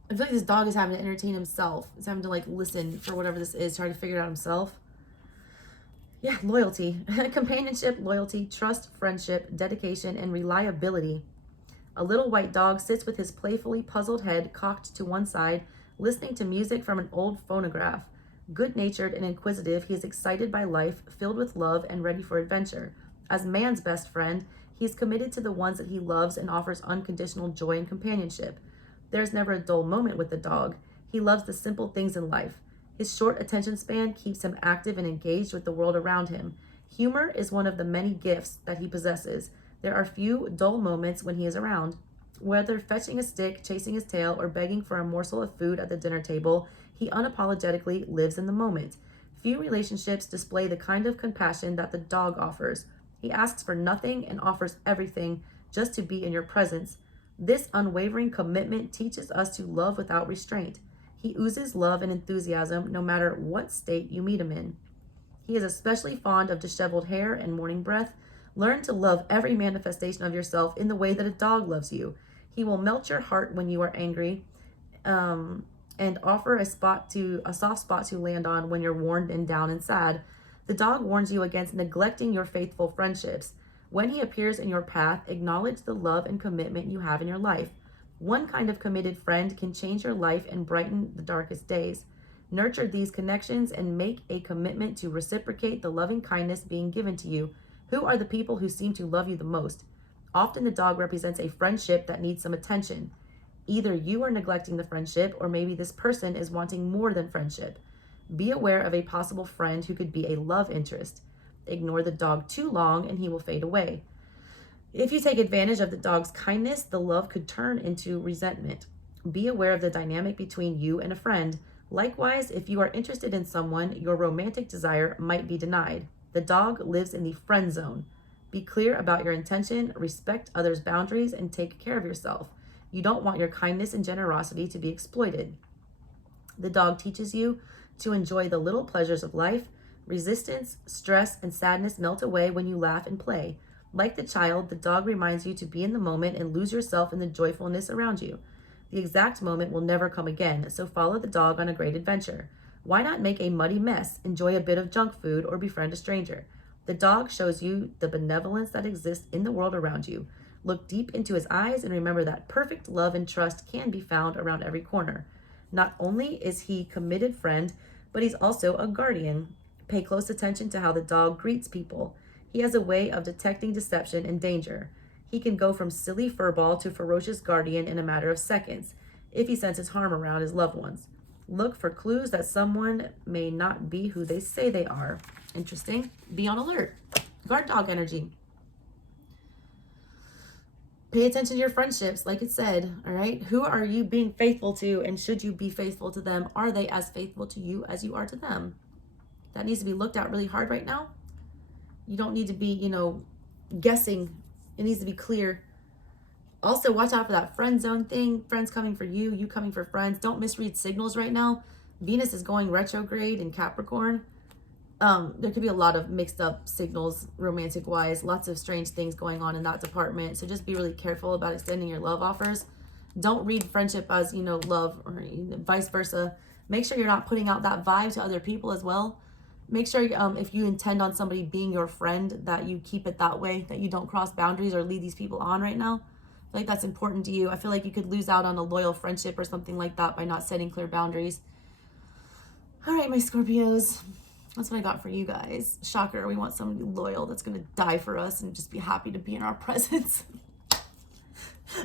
I feel like this dog is having to entertain himself. He's having to like listen for whatever this is, try to figure it out himself. Yeah, loyalty. Companionship, loyalty, trust, friendship, dedication, and reliability. A little white dog sits with his playfully puzzled head cocked to one side, listening to music from an old phonograph. Good-natured and inquisitive, he is excited by life, filled with love, and ready for adventure. As man's best friend, he is committed to the ones that he loves and offers unconditional joy and companionship. There's never a dull moment with the dog. He loves the simple things in life. His short attention span keeps him active and engaged with the world around him. Humor is one of the many gifts that he possesses. There are few dull moments when he is around. Whether fetching a stick, chasing his tail, or begging for a morsel of food at the dinner table, he unapologetically lives in the moment. Few relationships display the kind of compassion that the dog offers. He asks for nothing and offers everything just to be in your presence. This unwavering commitment teaches us to love without restraint. He oozes love and enthusiasm no matter what state you meet him in. He is especially fond of disheveled hair and morning breath. Learn to love every manifestation of yourself in the way that a dog loves you. He will melt your heart when you are angry, and offer a soft spot to land on when you're worn and down and sad. The dog warns you against neglecting your faithful friendships. When he appears in your path, acknowledge the love and commitment you have in your life. One kind of committed friend can change your life and brighten the darkest days. Nurture these connections and make a commitment to reciprocate the loving kindness being given to you. Who are the people who seem to love you the most? Often the dog represents a friendship that needs some attention. Either you are neglecting the friendship, or maybe this person is wanting more than friendship. Be aware of a possible friend who could be a love interest. Ignore the dog too long and he will fade away. If you take advantage of the dog's kindness, the love could turn into resentment. Be aware of the dynamic between you and a friend. Likewise, if you are interested in someone, your romantic desire might be denied. The dog lives in the friend zone. Be clear about your intention, respect others' boundaries, and take care of yourself. You don't want your kindness and generosity to be exploited. The dog teaches you to enjoy the little pleasures of life. Resistance, stress, and sadness melt away when you laugh and play. Like the child, the dog reminds you to be in the moment and lose yourself in the joyfulness around you. The exact moment will never come again, so follow the dog on a great adventure. Why not make a muddy mess, enjoy a bit of junk food, or befriend a stranger? The dog shows you the benevolence that exists in the world around you. Look deep into his eyes and remember that perfect love and trust can be found around every corner. Not only is he a committed friend, but he's also a guardian. Pay close attention to how the dog greets people. He has a way of detecting deception and danger. He can go from silly furball to ferocious guardian in a matter of seconds if he senses harm around his loved ones. Look for clues that someone may not be who they say they are. Interesting. Be on alert. Guard dog energy. Pay attention to your friendships, like it said, all right? Who are you being faithful to, and should you be faithful to them? Are they as faithful to you as you are to them? That needs to be looked at really hard right now. You don't need to be, guessing. It needs to be clear. Also, watch out for that friend zone thing. Friends coming for you, you coming for friends. Don't misread signals right now. Venus is going retrograde in Capricorn. There could be a lot of mixed up signals romantic wise, lots of strange things going on in that department. So just be really careful about extending your love offers. Don't read friendship as, love, or vice versa. Make sure you're not putting out that vibe to other people as well. Make sure if you intend on somebody being your friend, that you keep it that way, that you don't cross boundaries or lead these people on right now. I feel like that's important to you. I feel like you could lose out on a loyal friendship or something like that by not setting clear boundaries. All right, my Scorpios. That's what I got for you guys. Shocker, we want somebody loyal that's going to die for us and just be happy to be in our presence.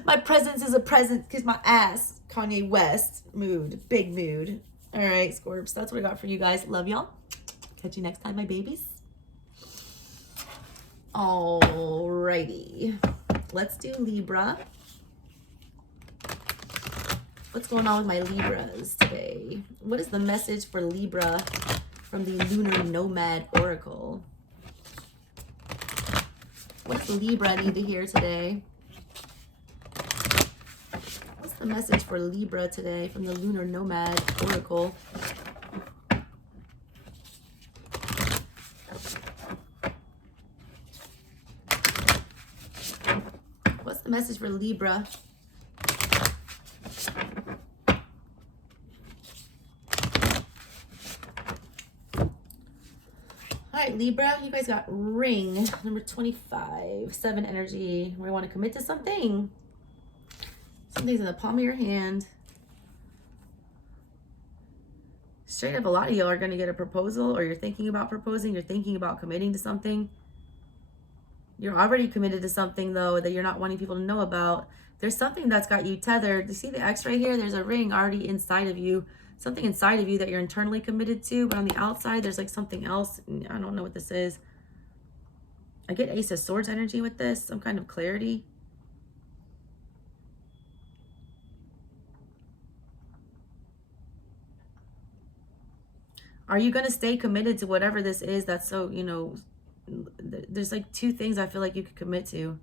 My presence is a present because my ass. Kanye West mood. Big mood. All right, Scorps. That's what I got for you guys. Love y'all. Catch you next time, my babies. Alrighty. Let's do Libra. What's going on with my Libras today? What is the message for Libra from the Lunar Nomad Oracle? What's Libra need to hear today? What's the message for Libra today from the Lunar Nomad Oracle? What's the message for Libra? All right, Libra, you guys got ring number 25, 7 energy. We want to commit to something. Something's in the palm of your hand. Straight up, a lot of y'all are going to get a proposal, or you're thinking about proposing. You're thinking about committing to something. You're already committed to something, though, that you're not wanting people to know about. There's something that's got you tethered. You see the X right here? There's a ring already inside of you. Something inside of you that you're internally committed to, but on the outside, there's like something else. I don't know what this is. I get Ace of Swords energy with this, some kind of clarity. Are you going to stay committed to whatever this is that's so, there's like 2 things I feel like you could commit to.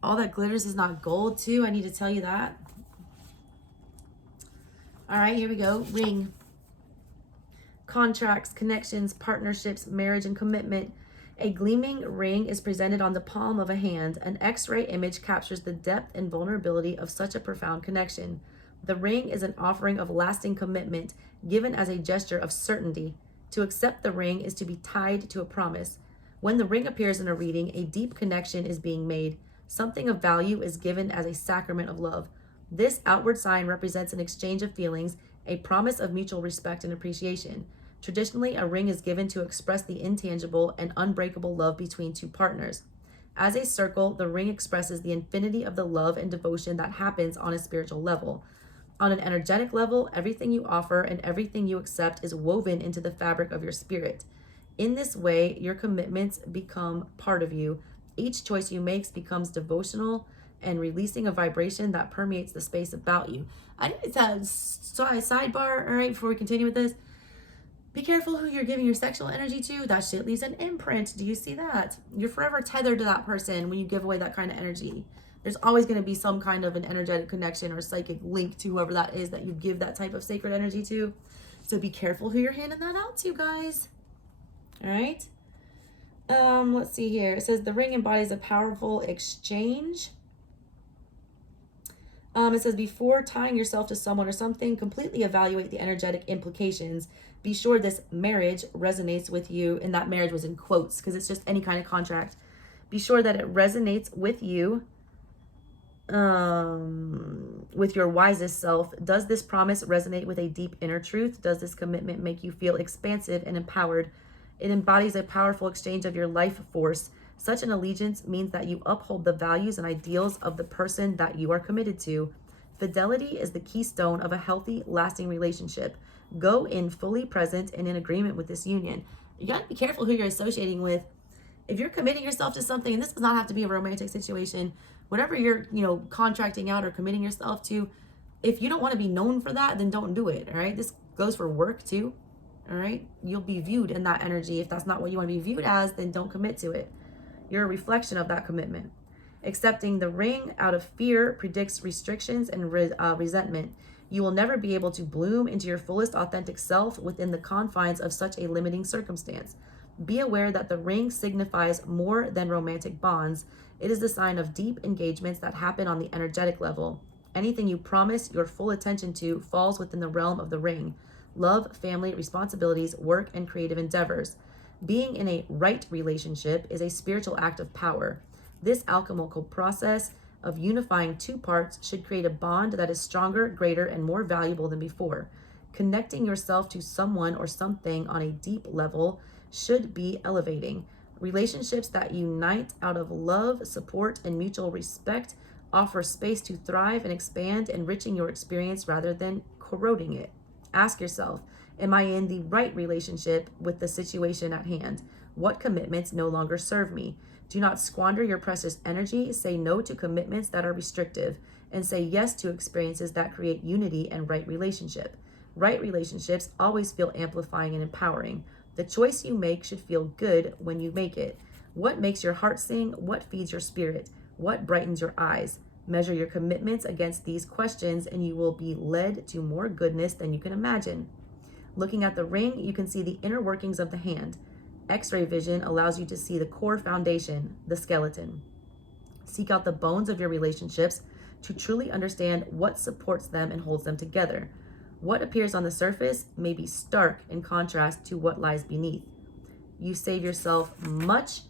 All that glitters is not gold, too. I need to tell you that. All right, here we go. Ring. Contracts, connections, partnerships, marriage, and commitment. A gleaming ring is presented on the palm of a hand. An X-ray image captures the depth and vulnerability of such a profound connection. The ring is an offering of lasting commitment, given as a gesture of certainty. To accept the ring is to be tied to a promise. When the ring appears in a reading, a deep connection is being made. Something of value is given as a sacrament of love. This outward sign represents an exchange of feelings, a promise of mutual respect and appreciation. Traditionally, a ring is given to express the intangible and unbreakable love between 2 partners. As a circle, the ring expresses the infinity of the love and devotion that happens on a spiritual level. On an energetic level, everything you offer and everything you accept is woven into the fabric of your spirit. In this way, your commitments become part of you. Each choice you make becomes devotional and releasing a vibration that permeates the space about you. I need to sidebar, all right, before we continue with this. Be careful who you're giving your sexual energy to. That shit leaves an imprint. Do you see that? You're forever tethered to that person when you give away that kind of energy. There's always going to be some kind of an energetic connection or psychic link to whoever that is that you give that type of sacred energy to. So be careful who you're handing that out to, guys. All right? Let's see here. It says the ring embodies a powerful exchange. It says before tying yourself to someone or something, completely evaluate the energetic implications. Be sure this marriage resonates with you. And that marriage was in quotes because it's just any kind of contract. Be sure that it resonates with you, with your wisest self. Does this promise resonate with a deep inner truth? Does this commitment make you feel expansive and empowered? It embodies a powerful exchange of your life force. Such an allegiance means that you uphold the values and ideals of the person that you are committed to. Fidelity is the keystone of a healthy, lasting relationship. Go in fully present and in agreement with this union. You got to be careful who you're associating with. If you're committing yourself to something, and this does not have to be a romantic situation, whatever you're, contracting out or committing yourself to, if you don't want to be known for that, then don't do it, all right? This goes for work too, all right? You'll be viewed in that energy. If that's not what you want to be viewed as, then don't commit to it. You're a reflection of that commitment. Accepting the ring out of fear predicts restrictions and resentment. You will never be able to bloom into your fullest authentic self within the confines of such a limiting circumstance. Be aware that the ring signifies more than romantic bonds. It is the sign of deep engagements that happen on the energetic level. Anything you promise your full attention to falls within the realm of the ring. Love, family, responsibilities, work, and creative endeavors. Being in a right relationship is a spiritual act of power. This alchemical process of unifying two parts should create a bond that is stronger, greater, and more valuable than before. Connecting yourself to someone or something on a deep level should be elevating. Relationships that unite out of love, support, and mutual respect offer space to thrive and expand, enriching your experience rather than corroding it. Ask yourself, am I in the right relationship with the situation at hand? What commitments no longer serve me? Do not squander your precious energy. Say no to commitments that are restrictive, and say yes to experiences that create unity and right relationship. Right relationships always feel amplifying and empowering. The choice you make should feel good when you make it. What makes your heart sing? What feeds your spirit? What brightens your eyes? Measure your commitments against these questions, and you will be led to more goodness than you can imagine. Looking at the ring, you can see the inner workings of the hand. X-ray vision allows you to see the core foundation, the skeleton. Seek out the bones of your relationships to truly understand what supports them and holds them together. What appears on the surface may be stark in contrast to what lies beneath. You save yourself much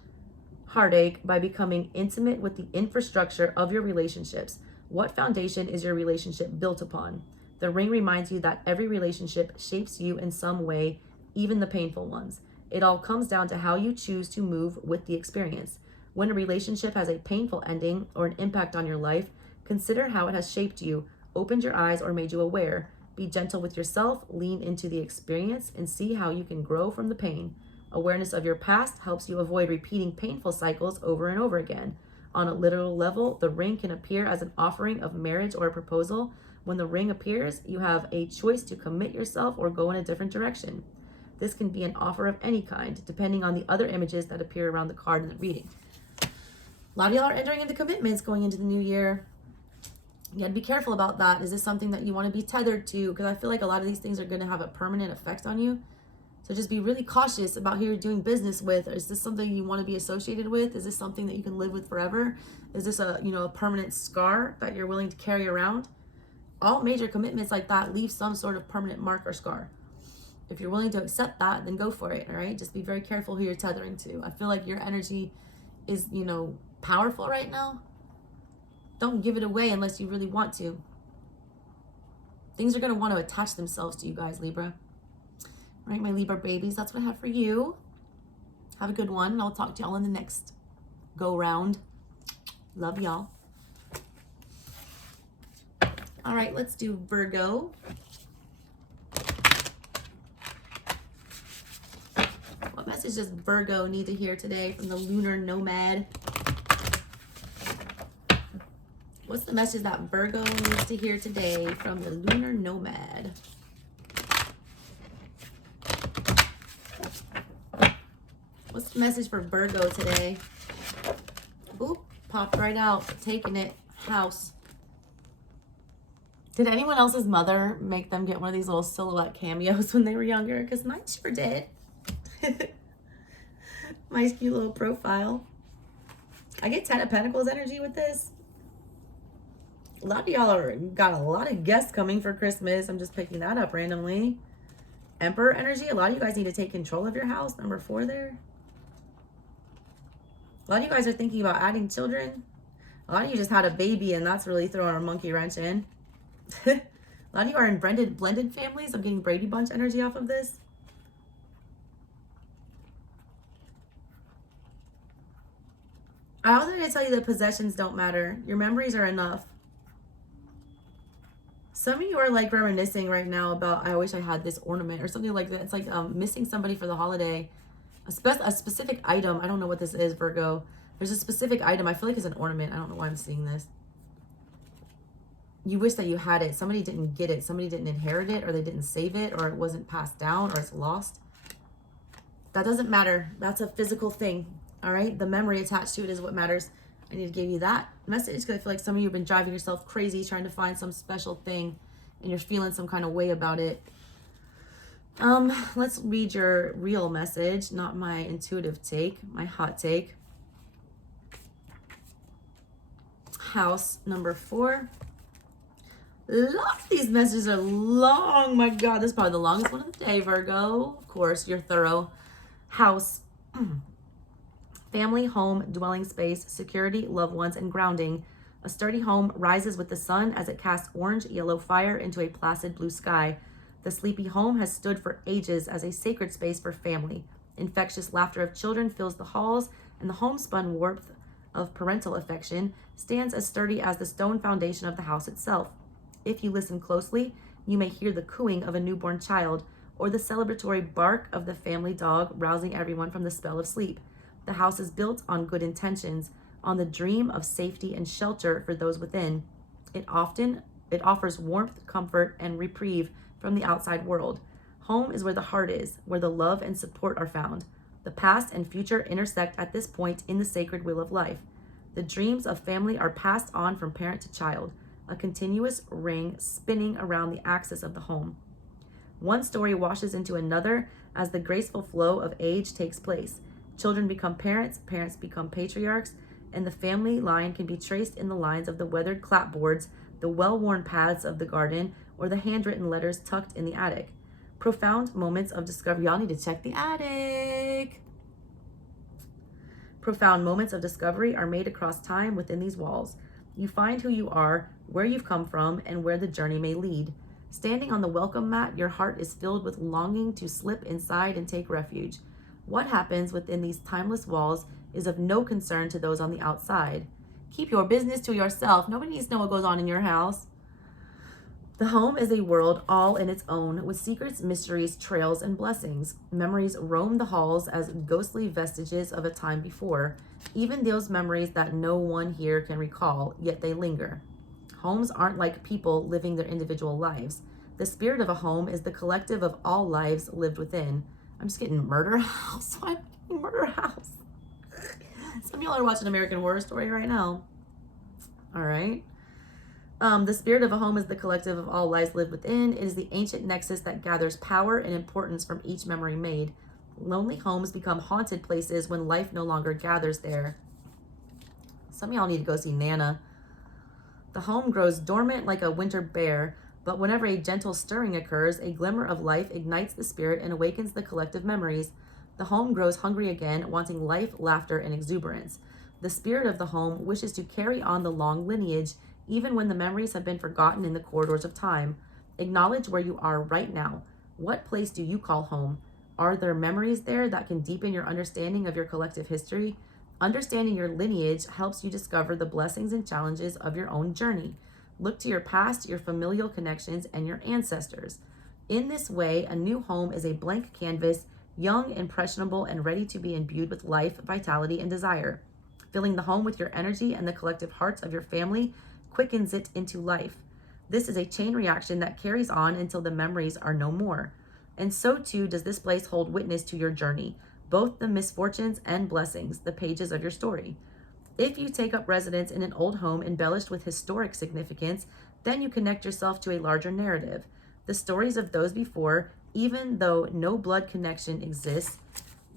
heartache by becoming intimate with the infrastructure of your relationships. What foundation is your relationship built upon? The ring reminds you that every relationship shapes you in some way, even the painful ones. It all comes down to how you choose to move with the experience. When a relationship has a painful ending or an impact on your life, consider how it has shaped you, opened your eyes, or made you aware. Be gentle with yourself, lean into the experience, and see how you can grow from the pain. Awareness of your past helps you avoid repeating painful cycles over and over again. On a literal level, the ring can appear as an offering of marriage or a proposal. When the ring appears, you have a choice to commit yourself or go in a different direction. This can be an offer of any kind, depending on the other images that appear around the card in the reading. A lot of y'all are entering into commitments going into the new year. You gotta be careful about that. Is this something that you want to be tethered to? Because I feel like a lot of these things are going to have a permanent effect on you. So just be really cautious about who you're doing business with. Is this something you want to be associated with? Is this something that you can live with forever? Is this a permanent scar that you're willing to carry around? All major commitments like that leave some sort of permanent mark or scar. If you're willing to accept that, then go for it, all right? Just be very careful who you're tethering to. I feel like your energy is, powerful right now. Don't give it away unless you really want to. Things are going to want to attach themselves to you guys, Libra. All right, my Libra babies, that's what I have for you. Have a good one, and I'll talk to y'all in the next go round. Love y'all. All right, let's do Virgo. What message does Virgo need to hear today from the Lunar Nomad? What's the message that Virgo needs to hear today from the Lunar Nomad? What's the message for Virgo today? Oop, popped right out. Taking it. House. Did anyone else's mother make them get one of these little silhouette cameos when they were younger? Because mine sure did. My cute little profile. I get 10 of Pentacles energy with this. A lot of y'all got a lot of guests coming for Christmas. I'm just picking that up randomly. Emperor energy. A lot of you guys need to take control of your house. Number 4 there. A lot of you guys are thinking about adding children. A lot of you just had a baby and that's really throwing a monkey wrench in. A lot of you are in blended families. I'm getting Brady Bunch energy off of this. I also need to tell you that possessions don't matter. Your memories are enough. Some of you are like reminiscing right now about, I wish I had this ornament or something like that. It's like missing somebody for the holiday. A specific item. I don't know what this is, Virgo. There's a specific item. I feel like it's an ornament. I don't know why I'm seeing this. You wish that you had it. Somebody didn't get it. Somebody didn't inherit it, or they didn't save it, or it wasn't passed down, or it's lost. That doesn't matter. That's a physical thing. All right. The memory attached to it is what matters. I need to give you that message because I feel like some of you have been driving yourself crazy trying to find some special thing and you're feeling some kind of way about it. Let's read your real message, not my intuitive take, my hot take. House number 4. Lots of these messages are long. My God, this is probably the longest one of the day, Virgo. Of course, you're thorough. House. Family, home, dwelling space, security, loved ones, and grounding. A sturdy home rises with the sun as it casts orange-yellow fire into a placid blue sky. The sleepy home has stood for ages as a sacred space for family. Infectious laughter of children fills the halls, and the homespun warmth of parental affection stands as sturdy as the stone foundation of the house itself. If you listen closely, you may hear the cooing of a newborn child or the celebratory bark of the family dog rousing everyone from the spell of sleep. The house is built on good intentions, on the dream of safety and shelter for those within. It offers warmth, comfort, and reprieve from the outside world. Home is where the heart is, where the love and support are found. The past and future intersect at this point in the sacred wheel of life. The dreams of family are passed on from parent to child, a continuous ring spinning around the axis of the home. One story washes into another as the graceful flow of age takes place. Children become parents, parents become patriarchs, and the family line can be traced in the lines of the weathered clapboards, the well-worn paths of the garden, or the handwritten letters tucked in the attic. Profound moments of discovery. Y'all need to check the attic. Profound moments of discovery are made across time within these walls. You find who you are, where you've come from, and where the journey may lead. Standing on the welcome mat, your heart is filled with longing to slip inside and take refuge. What happens within these timeless walls is of no concern to those on the outside. Keep your business to yourself. Nobody needs to know what goes on in your house. The home is a world all in its own, with secrets, mysteries, trails, and blessings. Memories roam the halls as ghostly vestiges of a time before, even those memories that no one here can recall, yet they linger. Homes aren't like people living their individual lives. The spirit of a home is the collective of all lives lived within. I'm just getting Murder House. Why am I getting Murder House? Some of y'all are watching American Horror Story right now. All right. The spirit of a home is the collective of all lives lived within. It is the ancient nexus that gathers power and importance from each memory made. Lonely homes become haunted places when life no longer gathers there. Some of y'all need to go see Nana. The home grows dormant like a winter bear, but whenever a gentle stirring occurs, a glimmer of life ignites the spirit and awakens the collective memories. The home grows hungry again, wanting life, laughter, and exuberance. The spirit of the home wishes to carry on the long lineage, even when the memories have been forgotten in the corridors of time. Acknowledge where you are right now. What place do you call home? Are there memories there that can deepen your understanding of your collective history? Understanding your lineage helps you discover the blessings and challenges of your own journey. Look to your past, your familial connections, and your ancestors. In this way, a new home is a blank canvas, young, impressionable, and ready to be imbued with life, vitality, and desire. Filling the home with your energy and the collective hearts of your family quickens it into life. This is a chain reaction that carries on until the memories are no more. And so too does this place hold witness to your journey, both the misfortunes and blessings, the pages of your story. If you take up residence in an old home embellished with historic significance, then you connect yourself to a larger narrative. The stories of those before, even though no blood connection exists,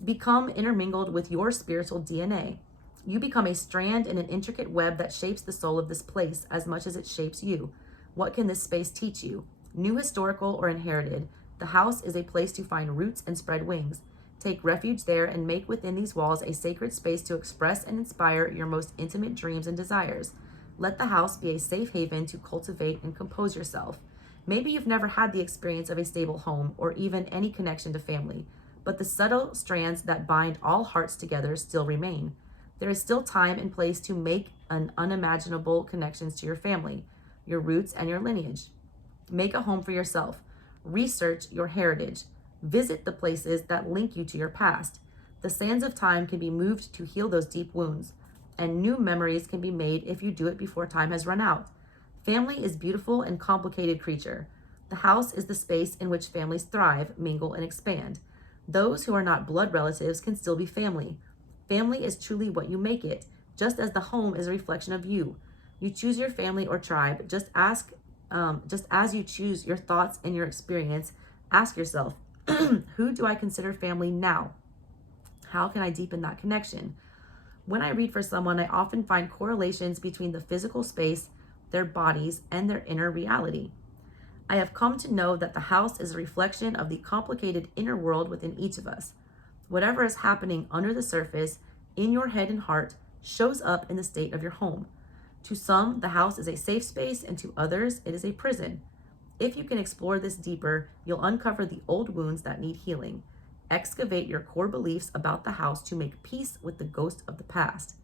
become intermingled with your spiritual DNA. You become a strand in an intricate web that shapes the soul of this place as much as it shapes you. What can this space teach you? New, historical, or inherited, the house is a place to find roots and spread wings. Take refuge there and make within these walls a sacred space to express and inspire your most intimate dreams and desires. Let the house be a safe haven to cultivate and compose yourself. Maybe you've never had the experience of a stable home or even any connection to family, but the subtle strands that bind all hearts together still remain. There is still time and place to make unimaginable connections to your family, your roots, and your lineage. Make a home for yourself. Research your heritage. Visit the places that link you to your past. The sands of time can be moved to heal those deep wounds, and new memories can be made if you do it before time has run out. Family is a beautiful and complicated creature. The house is the space in which families thrive, mingle, and expand. Those who are not blood relatives can still be family. Family is truly what you make it, just as the home is a reflection of you. You choose your family or tribe. Just as you choose your thoughts and your experience, ask yourself, who do I consider family now? How can I deepen that connection? When I read for someone, I often find correlations between the physical space, their bodies, and their inner reality. I have come to know that the house is a reflection of the complicated inner world within each of us. Whatever is happening under the surface, in your head and heart, shows up in the state of your home. To some, the house is a safe space, and to others, it is a prison. If you can explore this deeper, you'll uncover the old wounds that need healing. Excavate your core beliefs about the house to make peace with the ghost of the past.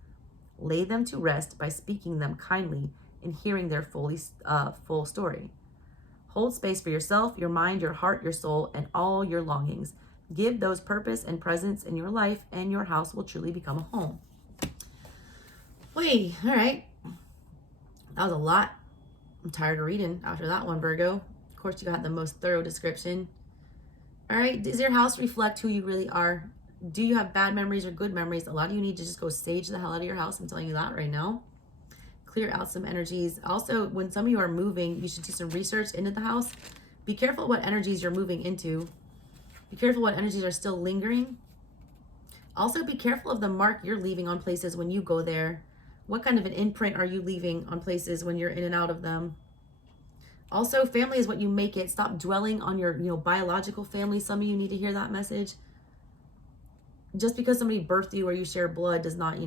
Lay them to rest by speaking them kindly and hearing their full story. Hold space for yourself, your mind, your heart, your soul, and all your longings. Give those purpose and presence in your life, and your house will truly become a home. Wait, all right. That was a lot. I'm tired of reading after that one, Virgo. Of course, you got the most thorough description. All right, does your house reflect who you really are? Do you have bad memories or good memories? A lot of you need to just go sage the hell out of your house. I'm telling you that right now. Clear out some energies. Also, when some of you are moving, you should do some research into the house. Be careful what energies you're moving into. Be careful what energies are still lingering. Also, be careful of the mark you're leaving on places when you go there. What kind of an imprint are you leaving on places when you're in and out of them? Also, family is what you make it. Stop dwelling on your, biological family. Some of you need to hear that message. Just because somebody birthed you or you share blood does not,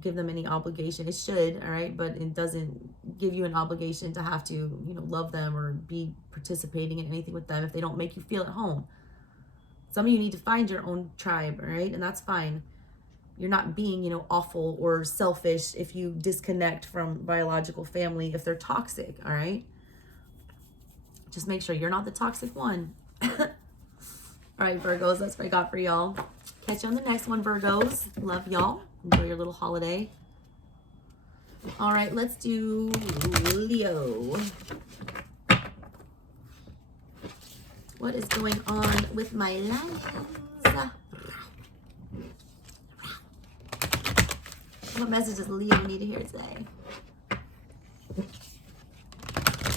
give them any obligation. It should, all right, but it doesn't give you an obligation to have to, love them or be participating in anything with them if they don't make you feel at home. Some of you need to find your own tribe, all right, and that's fine. You're not being, awful or selfish if you disconnect from biological family, if they're toxic, all right? Just make sure you're not the toxic one. All right, Virgos, that's what I got for y'all. Catch you on the next one, Virgos. Love y'all. Enjoy your little holiday. All right, let's do Leo. What is going on with my lines? What message does Leo need to hear today?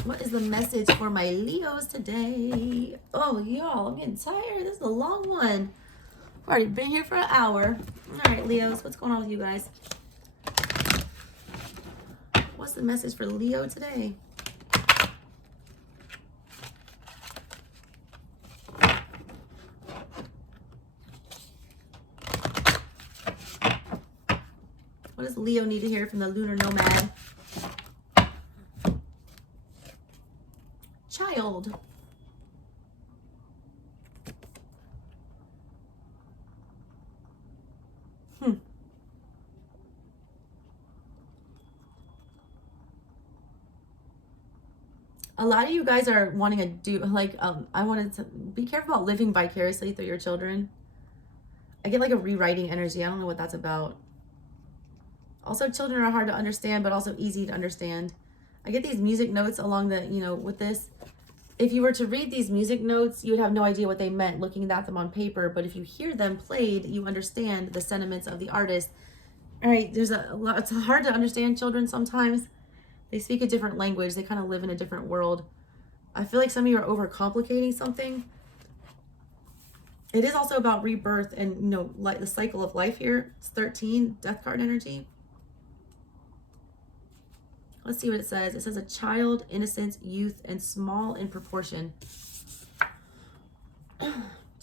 What is the message for my Leos today? Oh, y'all, I'm getting tired. This is a long one. I've already been here for an hour. All right, Leos, what's going on with you guys? What's the message for Leo today? What does Leo need to hear from the Lunar Nomad? Child. A lot of you guys are wanting to do, I wanted to be careful about living vicariously through your children. I get like a rewriting energy. I don't know what that's about. Also, children are hard to understand, but also easy to understand. I get these music notes along the, with this. If you were to read these music notes, you would have no idea what they meant looking at them on paper. But if you hear them played, you understand the sentiments of the artist. All right, there's a lot. It's hard to understand children sometimes. They speak a different language. They kind of live in a different world. I feel like some of you are overcomplicating something. It is also about rebirth and, you know, like the cycle of life here. It's 13, death card energy. Let's see what it says. It says a child, innocence, youth, and small in proportion.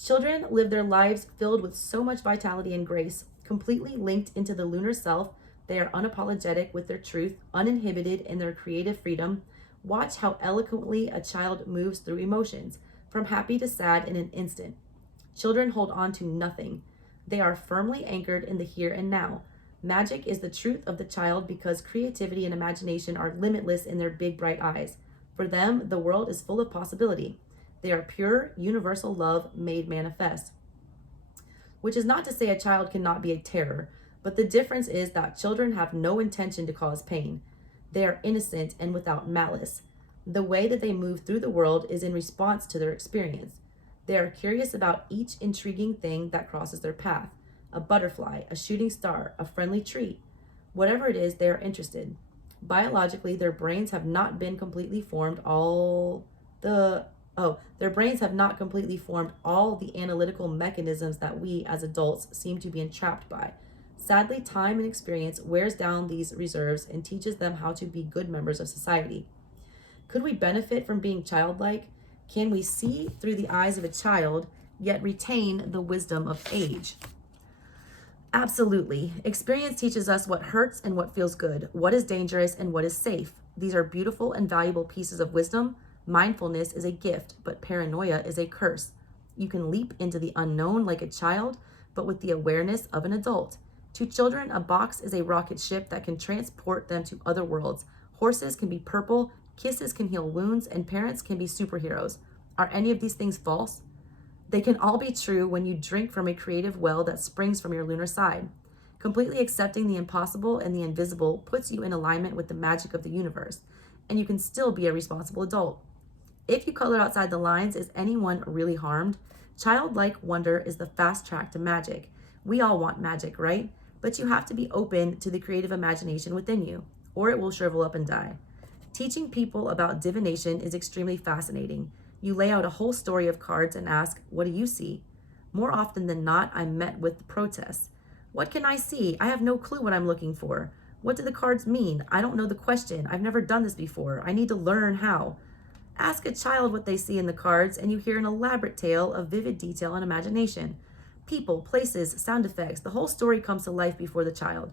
Children live their lives filled with so much vitality and grace, completely linked into the lunar self. They are unapologetic with their truth, uninhibited in their creative freedom. Watch how eloquently a child moves through emotions, from happy to sad in an instant. Children hold on to nothing. They are firmly anchored in the here and now. Magic is the truth of the child because creativity and imagination are limitless in their big, bright eyes. For them, the world is full of possibility. They are pure, universal love made manifest. Which is not to say a child cannot be a terror, but the difference is that children have no intention to cause pain. They are innocent and without malice. The way that they move through the world is in response to their experience. They are curious about each intriguing thing that crosses their path. A butterfly, a shooting star, a friendly treat. Whatever it is, they are interested. Biologically, their brains have not been completely formed their brains have not completely formed all the analytical mechanisms that we as adults seem to be entrapped by. Sadly, time and experience wears down these reserves and teaches them how to be good members of society. Could we benefit from being childlike? Can we see through the eyes of a child, yet retain the wisdom of age? Absolutely. Experience teaches us what hurts and what feels good, what is dangerous and what is safe. These are beautiful and valuable pieces of wisdom. Mindfulness is a gift, but paranoia is a curse. You can leap into the unknown like a child, but with the awareness of an adult. To children, a box is a rocket ship that can transport them to other worlds. Horses can be purple, kisses can heal wounds, and parents can be superheroes. Are any of these things false? They can all be true when you drink from a creative well that springs from your lunar side. Completely accepting the impossible and the invisible puts you in alignment with the magic of the universe, and you can still be a responsible adult. If you color outside the lines, is anyone really harmed? Childlike wonder is the fast track to magic. We all want magic, right? But you have to be open to the creative imagination within you, or it will shrivel up and die. Teaching people about divination is extremely fascinating. You lay out a whole story of cards and ask, what do you see? More often than not, I'm met with protests. What can I see? I have no clue what I'm looking for. What do the cards mean? I don't know the question. I've never done this before. I need to learn how. Ask a child what they see in the cards, and you hear an elaborate tale of vivid detail and imagination. People, places, sound effects, the whole story comes to life before the child.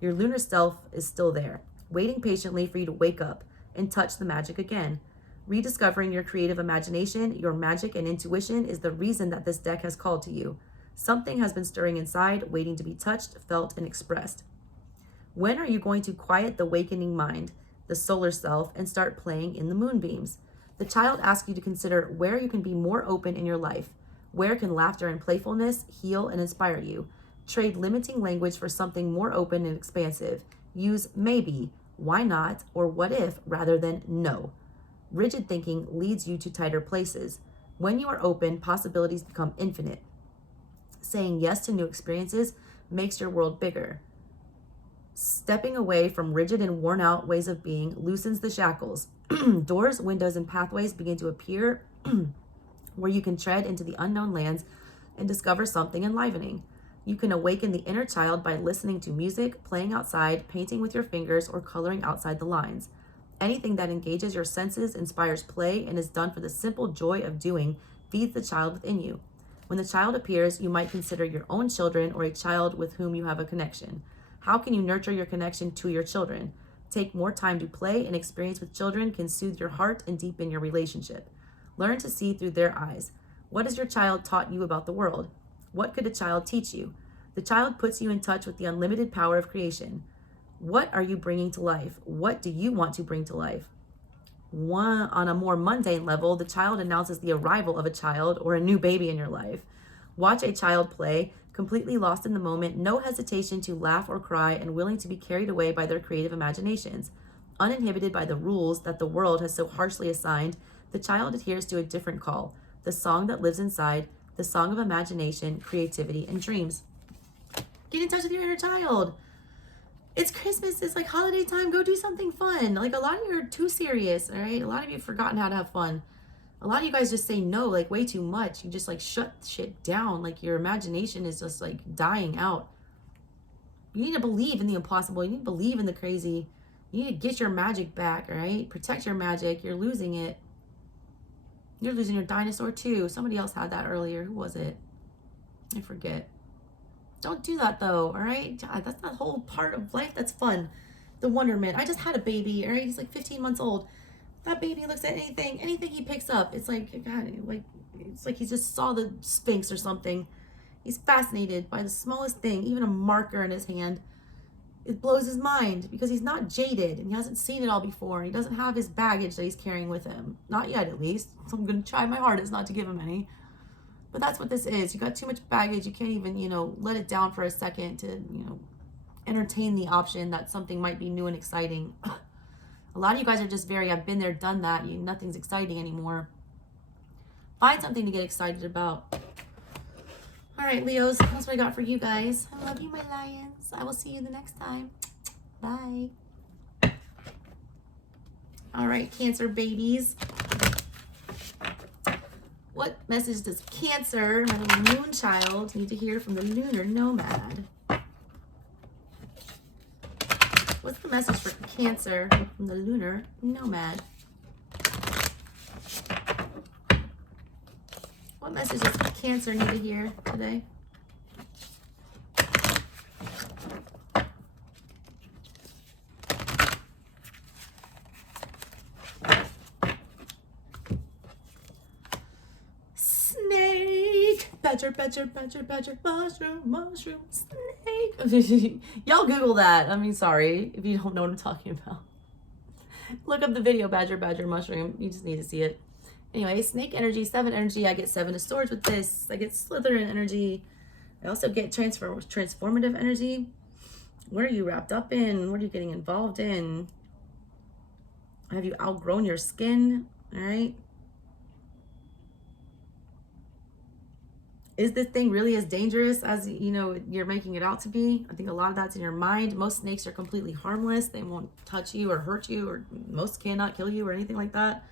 Your lunar self is still there, waiting patiently for you to wake up and touch the magic again. Rediscovering your creative imagination, your magic and intuition is the reason that this deck has called to you. Something has been stirring inside, waiting to be touched, felt, and expressed. When are you going to quiet the awakening mind, the solar self, and start playing in the moonbeams? The child asks you to consider where you can be more open in your life. Where can laughter and playfulness heal and inspire you? Trade limiting language for something more open and expansive. Use maybe, why not, or what if rather than no. Rigid thinking leads you to tighter places. When you are open, possibilities become infinite. Saying yes to new experiences makes your world bigger. Stepping away from rigid and worn out ways of being loosens the shackles. Doors, windows, and pathways begin to appear where you can tread into the unknown lands and discover something enlivening. You can awaken the inner child by listening to music, playing outside, painting with your fingers, or coloring outside the lines. Anything that engages your senses, inspires play, and is done for the simple joy of doing feeds the child within you. When the child appears, you might consider your own children or a child with whom you have a connection. How can you nurture your connection to your children? Take more time to play and experience with children can soothe your heart and deepen your relationship. Learn to see through their eyes. What has your child taught you about the world? What could a child teach you? The child puts you in touch with the unlimited power of creation. What are you bringing to life? What do you want to bring to life? On a more mundane level, the child announces the arrival of a child or a new baby in your life. Watch a child play, completely lost in the moment, no hesitation to laugh or cry, and willing to be carried away by their creative imaginations. Uninhibited by the rules that the world has so harshly assigned, the child adheres to a different call, the song that lives inside, the song of imagination, creativity, and dreams. Get in touch with your inner child. It's Christmas. It's like holiday time. Go do something fun. Like, a lot of you are too serious, all right? A lot of you have forgotten how to have fun. A lot of you guys just say no, like way too much. You just like shut shit down. Like your imagination is just like dying out. You need to believe in the impossible. You need to believe in the crazy. You need to get your magic back, all right? Protect your magic. You're losing it. You're losing your dinosaur too. Somebody else had that earlier. Who was it? I forget. Don't do that though, all right? God, that's the whole part of life that's fun. The wonderment. I just had a baby, all right? He's like 15 months old. That baby looks at anything he picks up. It's like, God, it's like he just saw the Sphinx or something. He's fascinated by the smallest thing, even a marker in his hand. It blows his mind because he's not jaded and he hasn't seen it all before. He doesn't have his baggage that he's carrying with him. Not yet, at least. So I'm going to try my hardest not to give him any. But that's what this is. You got too much baggage. You can't even, let it down for a second to, entertain the option that something might be new and exciting. A lot of you guys are just very, I've been there, done that. Nothing's exciting anymore. Find something to get excited about. All right, Leos, that's what I got for you guys. I love you, my lions. I will see you the next time. Bye. All right, Cancer babies. What message does Cancer, my little moon child, need to hear from the Lunar Nomad? What's the message for Cancer from the Lunar Nomad? What message does Cancer need to hear today? Snake! Badger, badger, badger, badger, mushroom, mushroom, snake. Y'all Google that. I mean, sorry if you don't know what I'm talking about. Look up the video, badger, badger, mushroom. You just need to see it. Anyway, snake energy, 7 energy. I get 7 of swords with this. I get Slytherin energy. I also get transformative energy. What are you wrapped up in? What are you getting involved in? Have you outgrown your skin? All right. Is this thing really as dangerous as you're making it out to be? I think a lot of that's in your mind. Most snakes are completely harmless. They won't touch you or hurt you, or most cannot kill you or anything like that.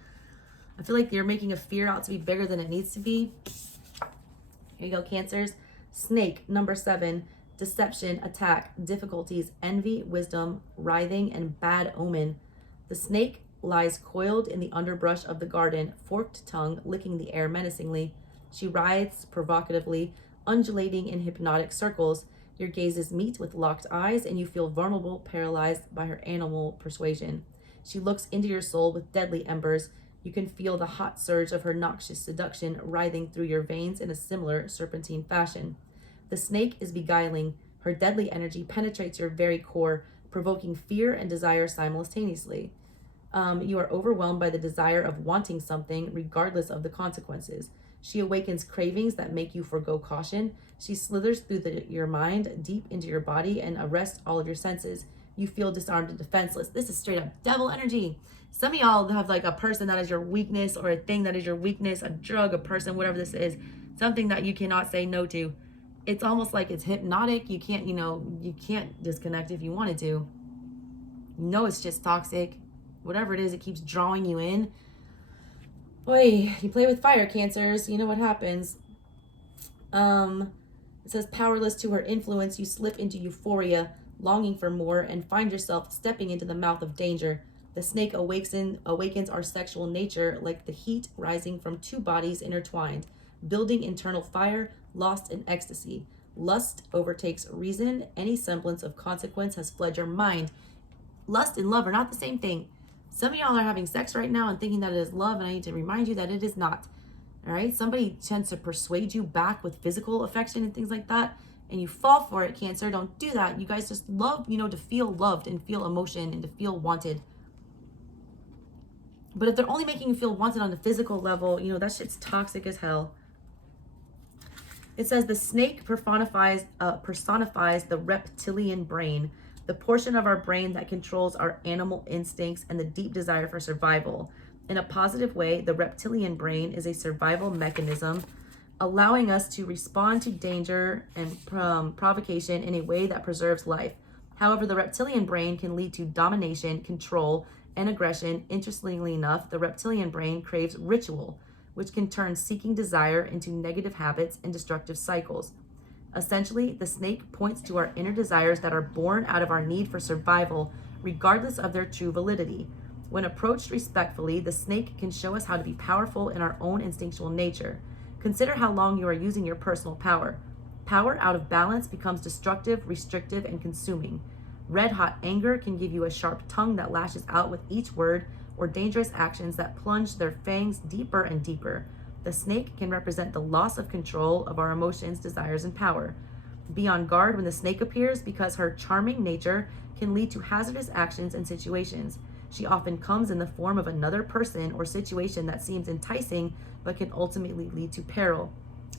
I feel like you're making a fear out to be bigger than it needs to be. Here you go, Cancers. Snake, number 7. Deception, attack, difficulties, envy, wisdom, writhing, and bad omen. The snake lies coiled in the underbrush of the garden, forked tongue licking the air menacingly. She writhes provocatively, undulating in hypnotic circles. Your gazes meet with locked eyes, and you feel vulnerable, paralyzed by her animal persuasion. She looks into your soul with deadly embers. You can feel the hot surge of her noxious seduction writhing through your veins in a similar serpentine fashion. The snake is beguiling. Her deadly energy penetrates your very core, provoking fear and desire simultaneously. You are overwhelmed by the desire of wanting something, regardless of the consequences. She awakens cravings that make you forgo caution. She slithers through your mind, deep into your body, and arrests all of your senses. You feel disarmed and defenseless. This is straight up devil energy. Some of y'all have like a person that is your weakness, or a thing that is your weakness, a drug, a person, whatever this is, something that you cannot say no to. It's almost like it's hypnotic. You can't, you can't disconnect if you wanted to. It's just toxic. Whatever it is, it keeps drawing you in. Boy, you play with fire, Cancers. You know what happens. It says, powerless to her influence, you slip into euphoria, longing for more, and find yourself stepping into the mouth of danger. The snake awakens our sexual nature like the heat rising from 2 bodies intertwined, building internal fire, lost in ecstasy. Lust overtakes reason. Any semblance of consequence has fled your mind. Lust and love are not the same thing. Some of y'all are having sex right now and thinking that it is love, and I need to remind you that it is not. All right? Somebody tends to persuade you back with physical affection and things like that, and you fall for it, Cancer. Don't do that. You guys just love, to feel loved and feel emotion and to feel wanted. But if they're only making you feel wanted on the physical level, that shit's toxic as hell. It says the snake personifies the reptilian brain, the portion of our brain that controls our animal instincts and the deep desire for survival. In a positive way, the reptilian brain is a survival mechanism, allowing us to respond to danger and provocation in a way that preserves life. However, the reptilian brain can lead to domination, control, and aggression. Interestingly enough, the reptilian brain craves ritual. which can turn seeking desire into negative habits and destructive cycles. Essentially, the snake points to our inner desires that are born out of our need for survival, regardless of their true validity. When approached respectfully, the snake can show us how to be powerful in our own instinctual nature. Consider how long you are using your personal power. Power out of balance becomes destructive, restrictive, and consuming. Red-hot anger can give you a sharp tongue that lashes out with each word, or dangerous actions that plunge their fangs deeper and deeper. The snake can represent the loss of control of our emotions, desires, and power. Be on guard when the snake appears, because her charming nature can lead to hazardous actions and situations. She often comes in the form of another person or situation that seems enticing but can ultimately lead to peril.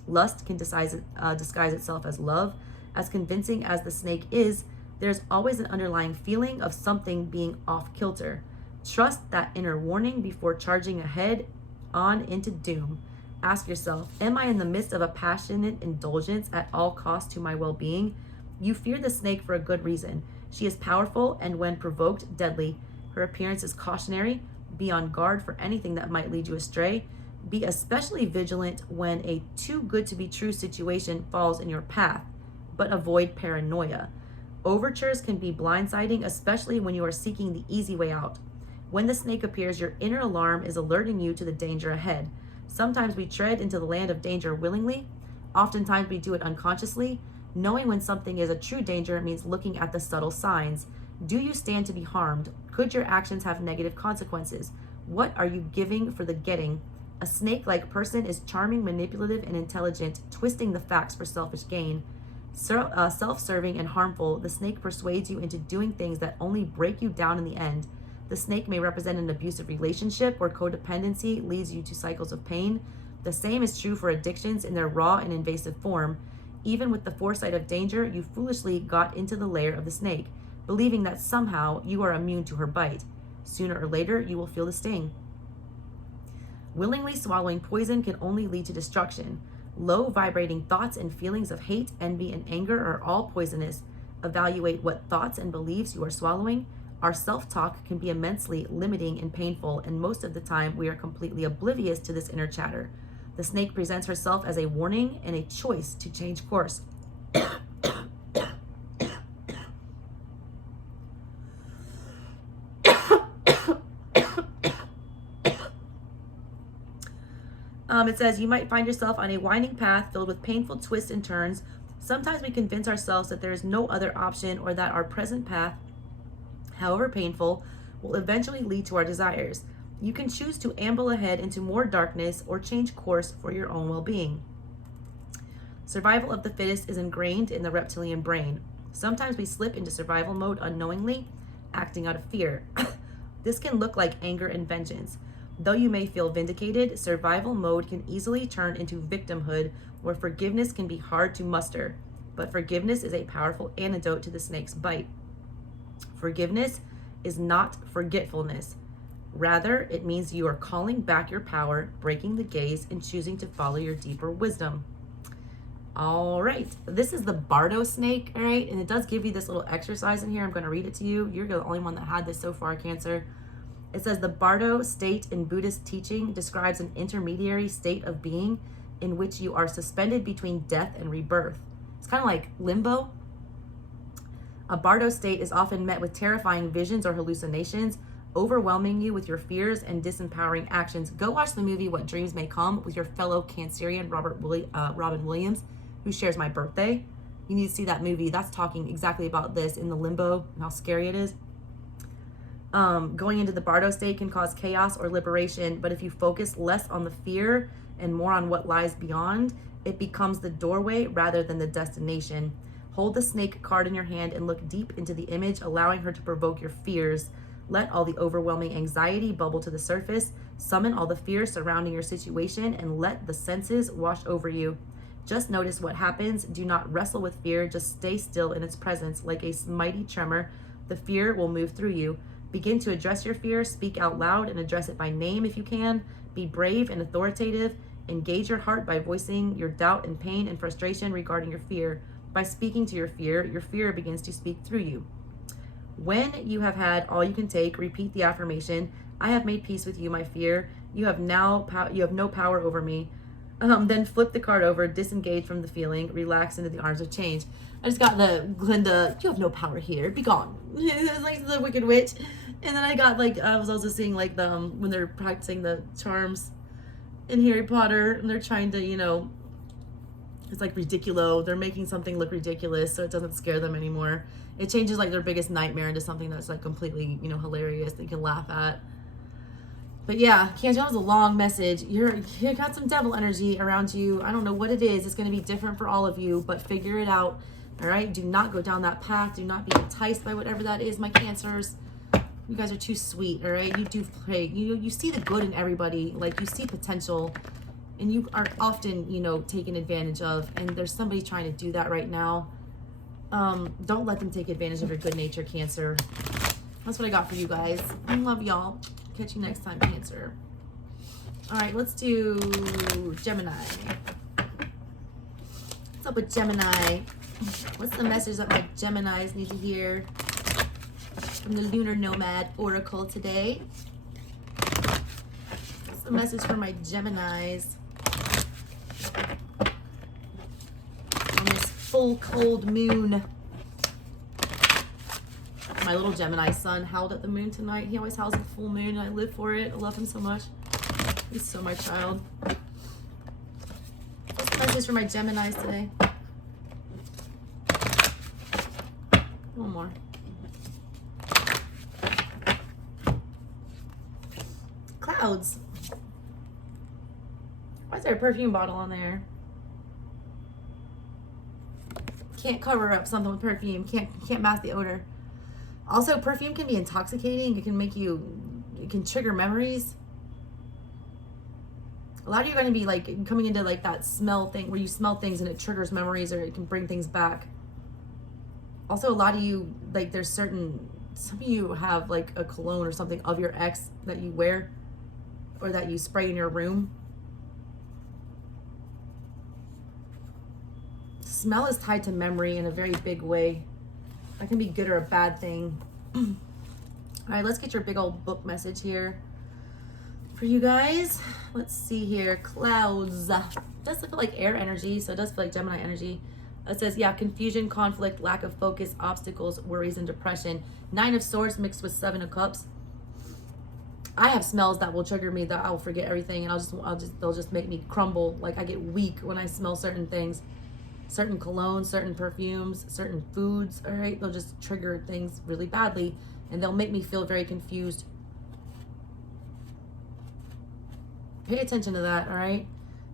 Lust can disguise itself as love. As convincing as the snake is, there's always an underlying feeling of something being off kilter. Trust that inner warning before charging ahead on into doom. Ask yourself, am I in the midst of a passionate indulgence at all costs to my well-being? You fear the snake for a good reason. She is powerful and, when provoked, deadly. Her appearance is cautionary. Be on guard for anything that might lead you astray. Be especially vigilant when a too good to be true situation falls in your path, but avoid paranoia. Overtures can be blindsiding, especially when you are seeking the easy way out. When the snake appears, your inner alarm is alerting you to the danger ahead. Sometimes we tread into the land of danger willingly. Oftentimes we do it unconsciously. Knowing when something is a true danger means looking at the subtle signs. Do you stand to be harmed? Could your actions have negative consequences? What are you giving for the getting? A snake-like person is charming, manipulative, and intelligent, twisting the facts for selfish gain. Self-serving and harmful, the snake persuades you into doing things that only break you down in the end. The snake may represent an abusive relationship where codependency leads you to cycles of pain. The same is true for addictions in their raw and invasive form. Even with the foresight of danger, you foolishly got into the lair of the snake, believing that somehow you are immune to her bite. Sooner or later, you will feel the sting. Willingly swallowing poison can only lead to destruction. Low vibrating thoughts and feelings of hate, envy, and anger are all poisonous. Evaluate what thoughts and beliefs you are swallowing. Our self-talk can be immensely limiting and painful, and most of the time we are completely oblivious to this inner chatter. The snake presents herself as a warning and a choice to change course. It says you might find yourself on a winding path filled with painful twists and turns. Sometimes we convince ourselves that there is no other option, or that our present path, however painful, will eventually lead to our desires. You can choose to amble ahead into more darkness or change course for your own well-being. Survival of the fittest is ingrained in the reptilian brain. Sometimes we slip into survival mode unknowingly, acting out of fear. This can look like anger and vengeance. Though you may feel vindicated, survival mode can easily turn into victimhood, where forgiveness can be hard to muster. But forgiveness is a powerful antidote to the snake's bite. Forgiveness is not forgetfulness. Rather, it means you are calling back your power, breaking the gaze, and choosing to follow your deeper wisdom. All right, this is the Bardo snake, all right? And it does give you this little exercise in here. I'm going to read it to you. You're the only one that had this so far, Cancer. It says the Bardo state in Buddhist teaching describes an intermediary state of being in which you are suspended between death and rebirth. It's kind of like limbo. A Bardo state is often met with terrifying visions or hallucinations, overwhelming you with your fears and disempowering actions. Go watch the movie What Dreams May Come with your fellow Cancerian Robin Williams, who shares my birthday. You need to see that movie. That's talking exactly about this in the limbo and how scary it is. Going into the Bardo state can cause chaos or liberation, but if you focus less on the fear and more on what lies beyond, it becomes the doorway rather than the destination. Hold the snake card in your hand and look deep into the image, allowing her to provoke your fears. Let all the overwhelming anxiety bubble to the surface. Summon all the fear surrounding your situation and let the senses wash over you. Just notice what happens. Do not wrestle with fear. Just stay still in its presence. Like a mighty tremor, the fear will move through you. Begin to address your fear. Speak out loud and address it by name if you can. Be brave and authoritative. Engage your heart by voicing your doubt and pain and frustration regarding your fear. By speaking to your fear begins to speak through you. When you have had all you can take, repeat the affirmation. I have made peace with you, my fear. You have no power over me. Then flip the card over, disengage from the feeling, relax into the arms of change. I just got the Glinda, you have no power here, be gone. It's like the Wicked Witch. And then I got like, I was also seeing like the, when they're practicing the charms in Harry Potter, and they're trying to, you know, it's like ridiculo. They're making something look ridiculous so it doesn't scare them anymore. It changes like their biggest nightmare into something that's like completely, you know, hilarious that you can laugh at. But yeah, Cancer, that was a long message. You got some devil energy around you. I don't know what it is. It's going to be different for all of you, but figure it out. All right? Do not go down that path. Do not be enticed by whatever that is, my Cancers. You guys are too sweet, all right? You do pray. You see the good in everybody. Like, you see potential, and you are often, you know, taken advantage of, and there's somebody trying to do that right now. Don't let them take advantage of your good nature, Cancer. That's what I got for you guys. I love y'all. Catch you next time, Cancer. All right, let's do Gemini. What's up with Gemini? What's the message that my Geminis need to hear from the Lunar Nomad Oracle today? What's the message for my Geminis on this full cold moon? My little Gemini son howled at the moon tonight. He always howls at the full moon, and I live for it. I love him so much. He's so my child. What's the message for my Geminis today? One more. Clouds. Why is there a perfume bottle on there? Can't cover up something with perfume. Can't mask the odor. Also, perfume can be intoxicating. It can make you, it can trigger memories. A lot of you are going to be like coming into like that smell thing where you smell things and it triggers memories, or it can bring things back. Also, a lot of you, like there's some of you have like a cologne or something of your ex that you wear or that you spray in your room. Smell is tied to memory in a very big way. That can be good or a bad thing. All right, let's get your big old book message here for you guys. Let's see here. Clouds. It does feel like air energy, so it does feel like Gemini energy. It says, yeah, confusion, conflict, lack of focus, obstacles, worries, and depression. 9 of Swords mixed with 7 of Cups. I have smells that will trigger me, that I'll forget everything, and they'll just make me crumble. Like I get weak when I smell certain things. Certain colognes, certain perfumes, certain foods, all right? They'll just trigger things really badly, and they'll make me feel very confused. Pay attention to that, all right?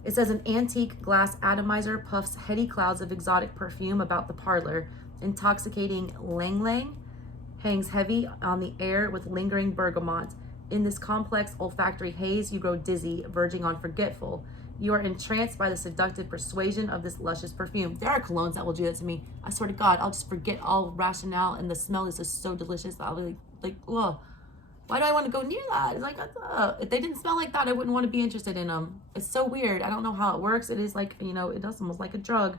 It says, an antique glass atomizer puffs heady clouds of exotic perfume about the parlor. Intoxicating lang lang hangs heavy on the air with lingering bergamot. In this complex olfactory haze, you grow dizzy, verging on forgetful. You are entranced by the seductive persuasion of this luscious perfume. There are colognes that will do that to me. I swear to God, I'll just forget all rationale, and the smell is just so delicious that I'll be like, oh, why do I want to go near that? It's like, if they didn't smell like that, I wouldn't want to be interested in them. It's so weird. I don't know how it works. It is like, you know, it does almost like a drug.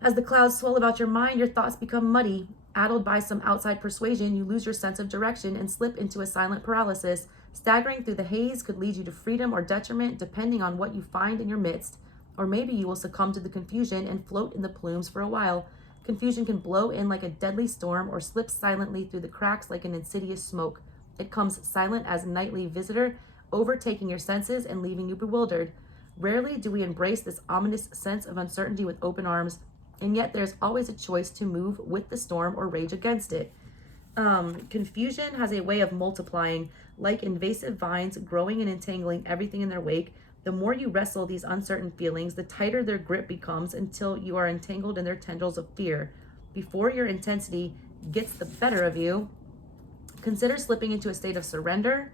As the clouds swirl about your mind, your thoughts become muddy. Addled by some outside persuasion, you lose your sense of direction and slip into a silent paralysis. Staggering through the haze could lead you to freedom or detriment, depending on what you find in your midst. Or maybe you will succumb to the confusion and float in the plumes for a while. Confusion can blow in like a deadly storm or slip silently through the cracks like an insidious smoke. It comes silent as a nightly visitor, overtaking your senses and leaving you bewildered. Rarely do we embrace this ominous sense of uncertainty with open arms, and yet there's always a choice to move with the storm or rage against it. Confusion has a way of multiplying, like invasive vines growing and entangling everything in their wake. The more you wrestle these uncertain feelings, the tighter their grip becomes until you are entangled in their tendrils of fear. Before your intensity gets the better of you, consider slipping into a state of surrender,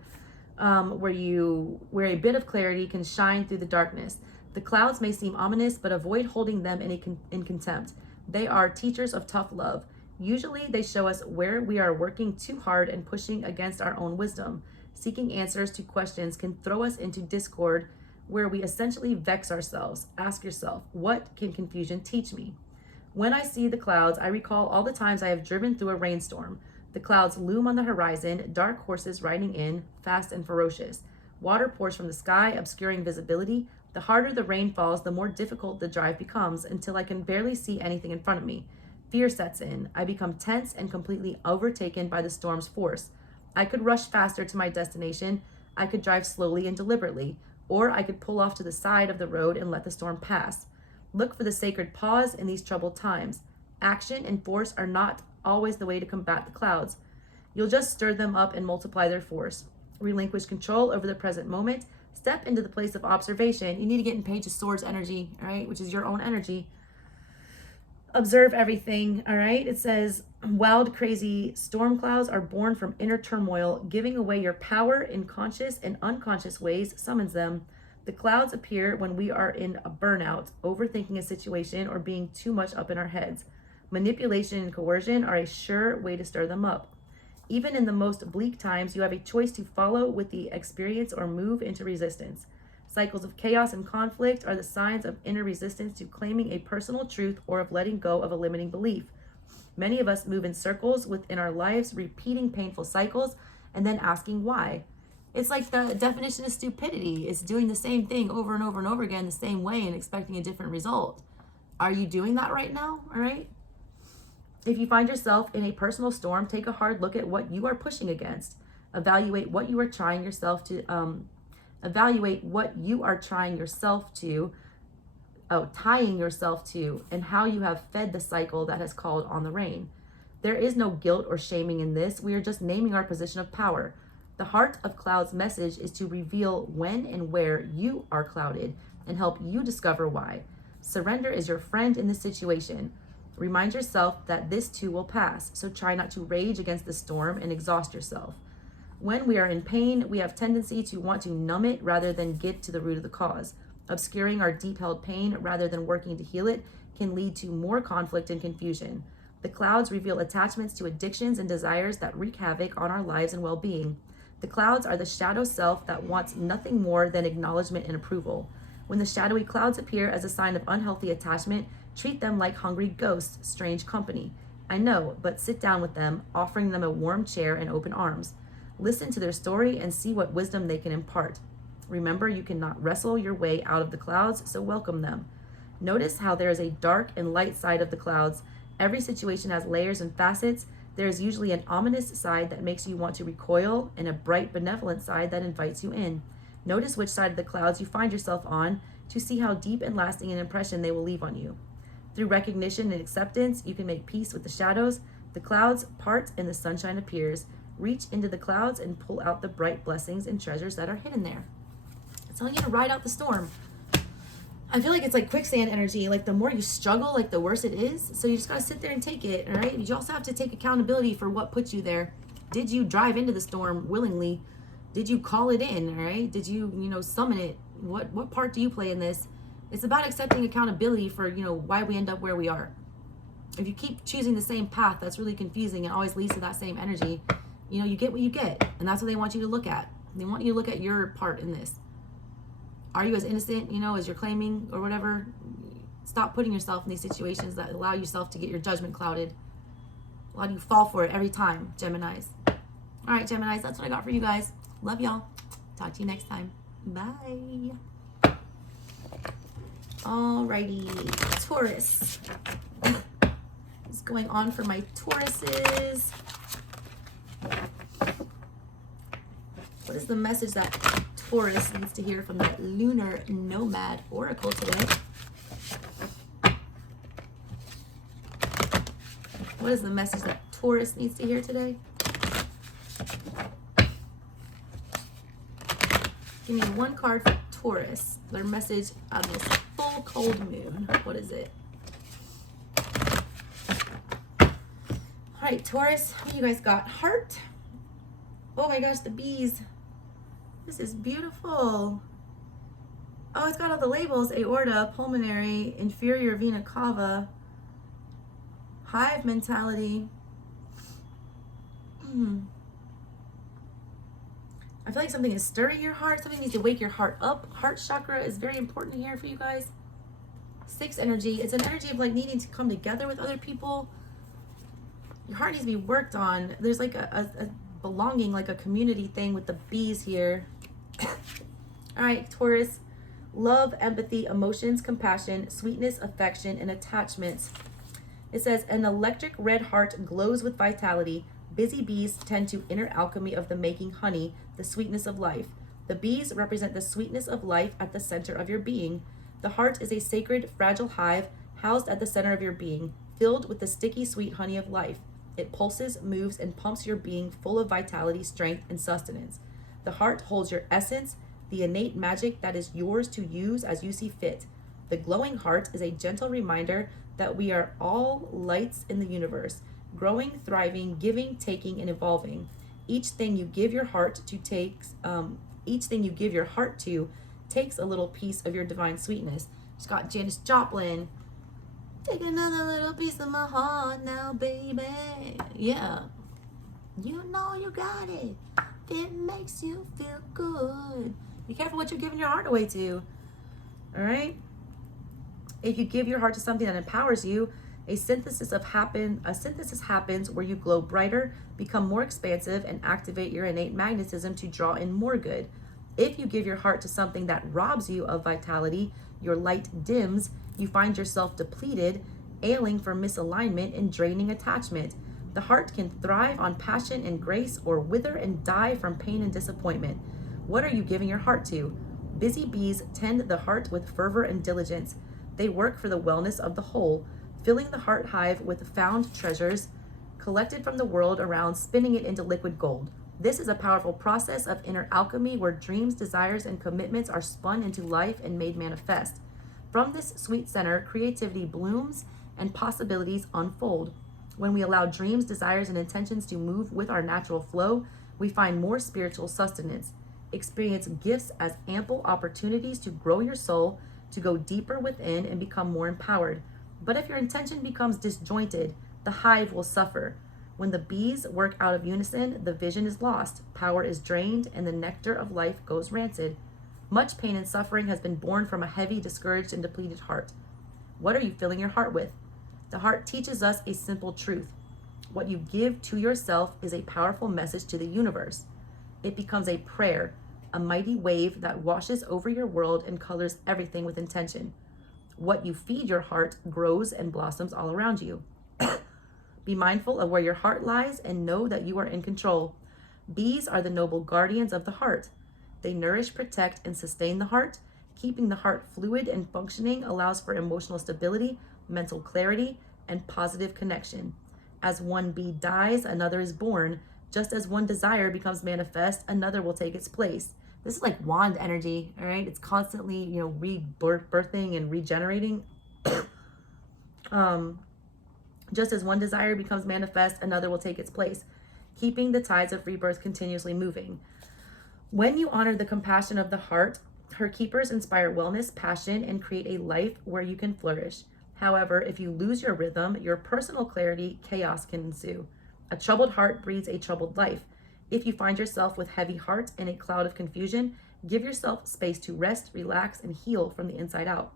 where a bit of clarity can shine through the darkness. The clouds may seem ominous, but avoid holding them in contempt. They are teachers of tough love. Usually they show us where we are working too hard and pushing against our own wisdom. Seeking answers to questions can throw us into discord, where we essentially vex ourselves. Ask yourself, what can confusion teach me? When I see the clouds, I recall all the times I have driven through a rainstorm. The clouds loom on the horizon, dark horses riding in, fast and ferocious. Water pours from the sky, obscuring visibility. The harder the rain falls, the more difficult the drive becomes, until I can barely see anything in front of me. Fear sets in. I become tense and completely overtaken by the storm's force. I could rush faster to my destination. I could drive slowly and deliberately, or I could pull off to the side of the road and let the storm pass. Look for the sacred pause in these troubled times. Action and force are not always the way to combat the clouds. You'll just stir them up and multiply their force. Relinquish control over the present moment. Step into the place of observation. You need to get in Page of Swords energy, all right, which is your own energy. Observe everything, all right? It says, wild, crazy storm clouds are born from inner turmoil. Giving away your power in conscious and unconscious ways summons them. The clouds appear when we are in a burnout, overthinking a situation, or being too much up in our heads. Manipulation and coercion are a sure way to stir them up. Even in the most bleak times, you have a choice to follow with the experience or move into resistance. Cycles of chaos and conflict are the signs of inner resistance to claiming a personal truth or of letting go of a limiting belief. Many of us move in circles within our lives, repeating painful cycles and then asking why. It's like the definition of stupidity. It's doing the same thing over and over and over again the same way and expecting a different result. Are you doing that right now? All right. If you find yourself in a personal storm, take a hard look at what you are pushing against. Evaluate what you are trying yourself to, tying yourself to, and how you have fed the cycle that has called on the rain. There is no guilt or shaming in this. We are just naming our position of power. The heart of cloud's message is to reveal when and where you are clouded and help you discover why. Surrender is your friend in this situation. Remind yourself that this too will pass, so try not to rage against the storm and exhaust yourself. When we are in pain, we have tendency to want to numb it rather than get to the root of the cause. Obscuring our deep-held pain rather than working to heal it can lead to more conflict and confusion. The clouds reveal attachments to addictions and desires that wreak havoc on our lives and well-being. The clouds are the shadow self that wants nothing more than acknowledgement and approval. When the shadowy clouds appear as a sign of unhealthy attachment, treat them like hungry ghosts, strange company. I know, but sit down with them, offering them a warm chair and open arms. Listen to their story and see what wisdom they can impart. Remember, you cannot wrestle your way out of the clouds, so welcome them. Notice how there is a dark and light side of the clouds. Every situation has layers and facets. There is usually an ominous side that makes you want to recoil and a bright, benevolent side that invites you in. Notice which side of the clouds you find yourself on to see how deep and lasting an impression they will leave on you. Through recognition and acceptance, you can make peace with the shadows. The clouds part and the sunshine appears. Reach into the clouds and pull out the bright blessings and treasures that are hidden there. It's telling you to ride out the storm. I feel like it's like quicksand energy. Like the more you struggle, like the worse it is. So you just gotta sit there and take it, all right? You also have to take accountability for what put you there. Did you drive into the storm willingly? Did you call it in, all right? Did you, summon it? What part do you play in this? It's about accepting accountability for, why we end up where we are. If you keep choosing the same path, that's really confusing and always leads to that same energy. You get what you get. And that's what they want you to look at. They want you to look at your part in this. Are you as innocent, as you're claiming or whatever? Stop putting yourself in these situations that allow yourself to get your judgment clouded. Allow you fall for it every time, Geminis. All right, Geminis, that's what I got for you guys. Love y'all. Talk to you next time. Bye. Alrighty, Taurus. What's going on for my Tauruses? What is the message that Taurus needs to hear from the Lunar Nomad Oracle today? What is the message that Taurus needs to hear today? Give me one card for Taurus. Their message on this full cold moon. What is it? All right, Taurus, what you guys got? Heart. Oh my gosh, the bees. This is beautiful. Oh, it's got all the labels. Aorta, pulmonary, inferior vena cava, hive mentality. I feel like something is stirring your heart. Something needs to wake your heart up. Heart chakra is very important here for you guys. 6 energy. It's an energy of like needing to come together with other people. Your heart needs to be worked on. There's like a belonging, like a community thing with the bees here. All right, Taurus. Love, empathy, emotions, compassion, sweetness, affection, and attachments. It says, an electric red heart glows with vitality. Busy bees tend to inner alchemy of the making honey, the sweetness of life. The bees represent the sweetness of life at the center of your being. The heart is a sacred, fragile hive housed at the center of your being, filled with the sticky, sweet honey of life. It pulses, moves, and pumps your being full of vitality, strength, and sustenance. The heart holds your essence, the innate magic that is yours to use as you see fit. The glowing heart is a gentle reminder that we are all lights in the universe, growing, thriving, giving, taking, and evolving. Each thing you give your heart to takes a little piece of your divine sweetness. She's got Janis Joplin. Take another little piece of my heart now, baby. Yeah. You know you got it. It makes you feel good. Be careful what you're giving your heart away to. All right? If you give your heart to something that empowers you, a synthesis happens where you glow brighter, become more expansive, and activate your innate magnetism to draw in more good. If you give your heart to something that robs you of vitality, your light dims, you find yourself depleted, ailing from misalignment and draining attachment. The heart can thrive on passion and grace or wither and die from pain and disappointment. What are you giving your heart to? Busy bees tend the heart with fervor and diligence. They work for the wellness of the whole, filling the heart hive with found treasures collected from the world around, spinning it into liquid gold. This is a powerful process of inner alchemy where dreams, desires, and commitments are spun into life and made manifest. From this sweet center, creativity blooms and possibilities unfold. When we allow dreams, desires, and intentions to move with our natural flow, we find more spiritual sustenance. Experience gifts as ample opportunities to grow your soul, to go deeper within and become more empowered. But if your intention becomes disjointed, the hive will suffer. When the bees work out of unison, the vision is lost, power is drained, and the nectar of life goes rancid. Much pain and suffering has been born from a heavy, discouraged, and depleted heart. What are you filling your heart with? The heart teaches us a simple truth. What you give to yourself is a powerful message to the universe. It becomes a prayer, a mighty wave that washes over your world and colors everything with intention. What you feed your heart grows and blossoms all around you. Be mindful of where your heart lies and know that you are in control. Bees are the noble guardians of the heart. They nourish, protect, and sustain the heart. Keeping the heart fluid and functioning allows for emotional stability, mental clarity, and positive connection. As one bee dies, another is born. Just as one desire becomes manifest, another will take its place. This is like wand energy, all right? It's constantly, rebirthing and regenerating. Just as one desire becomes manifest, another will take its place, keeping the tides of rebirth continuously moving. When you honor the compassion of the heart, her keepers inspire wellness, passion, and create a life where you can flourish. However, if you lose your rhythm, your personal clarity, chaos can ensue. A troubled heart breeds a troubled life. If you find yourself with heavy heart and a cloud of confusion, give yourself space to rest, relax, and heal from the inside out.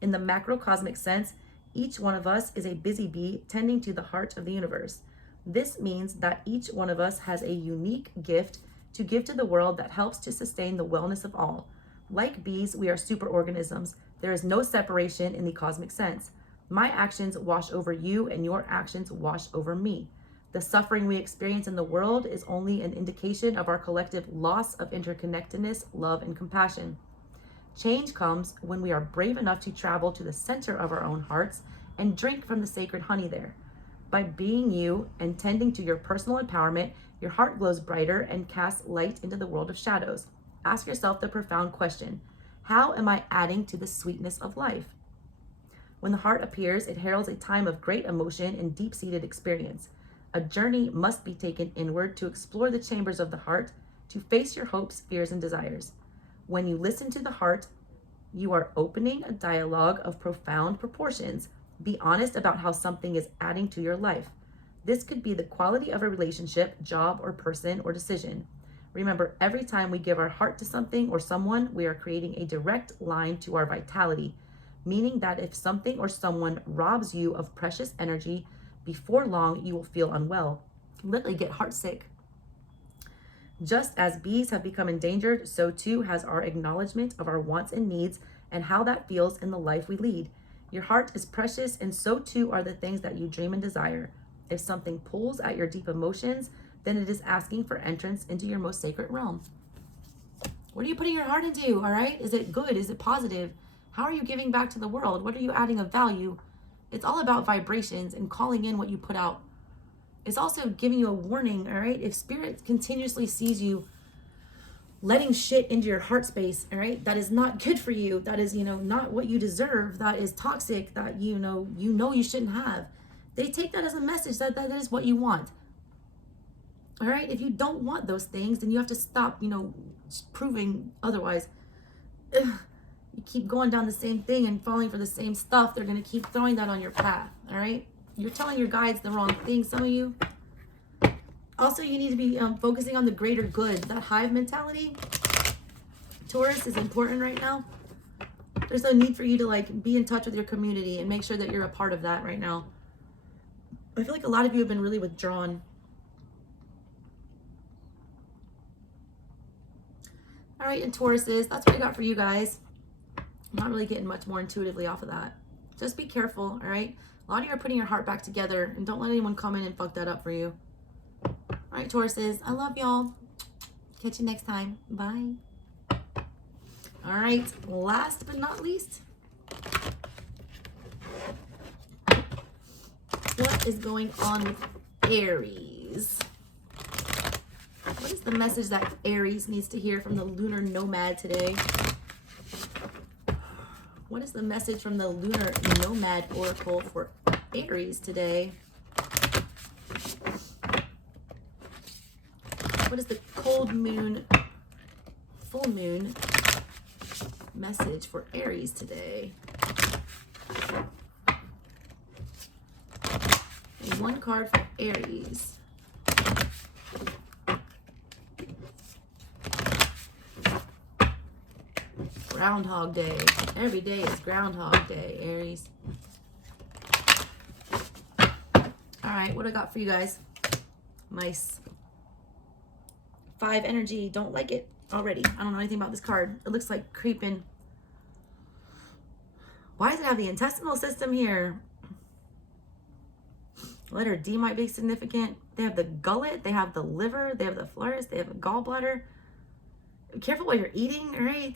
In the macrocosmic sense, each one of us is a busy bee tending to the heart of the universe. This means that each one of us has a unique gift to give to the world that helps to sustain the wellness of all. Like bees, we are superorganisms. There is no separation in the cosmic sense. My actions wash over you and your actions wash over me. The suffering we experience in the world is only an indication of our collective loss of interconnectedness, love, and compassion. Change comes when we are brave enough to travel to the center of our own hearts and drink from the sacred honey there. By being you and tending to your personal empowerment, your heart glows brighter and casts light into the world of shadows. Ask yourself the profound question: how am I adding to the sweetness of life? When the heart appears, it heralds a time of great emotion and deep-seated experience. A journey must be taken inward to explore the chambers of the heart, to face your hopes, fears, and desires. When you listen to the heart, you are opening a dialogue of profound proportions. Be honest about how something is adding to your life. This could be the quality of a relationship, job, or person, or decision. Remember, every time we give our heart to something or someone, we are creating a direct line to our vitality, meaning that if something or someone robs you of precious energy, Before long, you will feel unwell, literally get heartsick. Just as bees have become endangered, so too has our acknowledgement of our wants and needs and how that feels in the life we lead. Your heart is precious, and so too are the things that you dream and desire. If something pulls at your deep emotions, then it is asking for entrance into your most sacred realm. What are you putting your heart into, all right? Is it good? Is it positive? How are you giving back to the world? What are you adding of value? It's all about vibrations and calling in what you put out. It's also giving you a warning, all right? If spirit continuously sees you letting shit into your heart space, all right, that is not good for you. That is, not what you deserve. That is toxic. That you know you shouldn't have. They take that as a message that is what you want. All right. If you don't want those things, then you have to stop, proving otherwise. You keep going down the same thing and falling for the same stuff. They're going to keep throwing that on your path. All right. You're telling your guides the wrong thing. Some of you. Also, you need to be focusing on the greater good. That hive mentality, Taurus, is important right now. There's a need for you to be in touch with your community and make sure that you're a part of that right now. I feel like a lot of you have been really withdrawn. All right, and Tauruses, that's what I got for you guys. I'm not really getting much more intuitively off of that. Just be careful, all right? A lot of you are putting your heart back together, and don't let anyone come in and fuck that up for you. All right, Tauruses, I love y'all. Catch you next time. Bye. All right, last but not least, what is going on with Aries? What is the message that Aries needs to hear from the Lunar Nomad today? What is the message from the Lunar Nomad Oracle for Aries today? What is the cold moon, full moon message for Aries today? And one card for Aries. Groundhog Day. Every day is Groundhog Day, Aries. All right, what I got for you guys? Mice. 5 energy. Don't like it already. I don't know anything about this card. It looks like creeping. Why does it have the intestinal system here? Letter D might be significant. They have the gullet. They have the liver. They have the florus. They have the gallbladder. Be careful what you're eating, all right?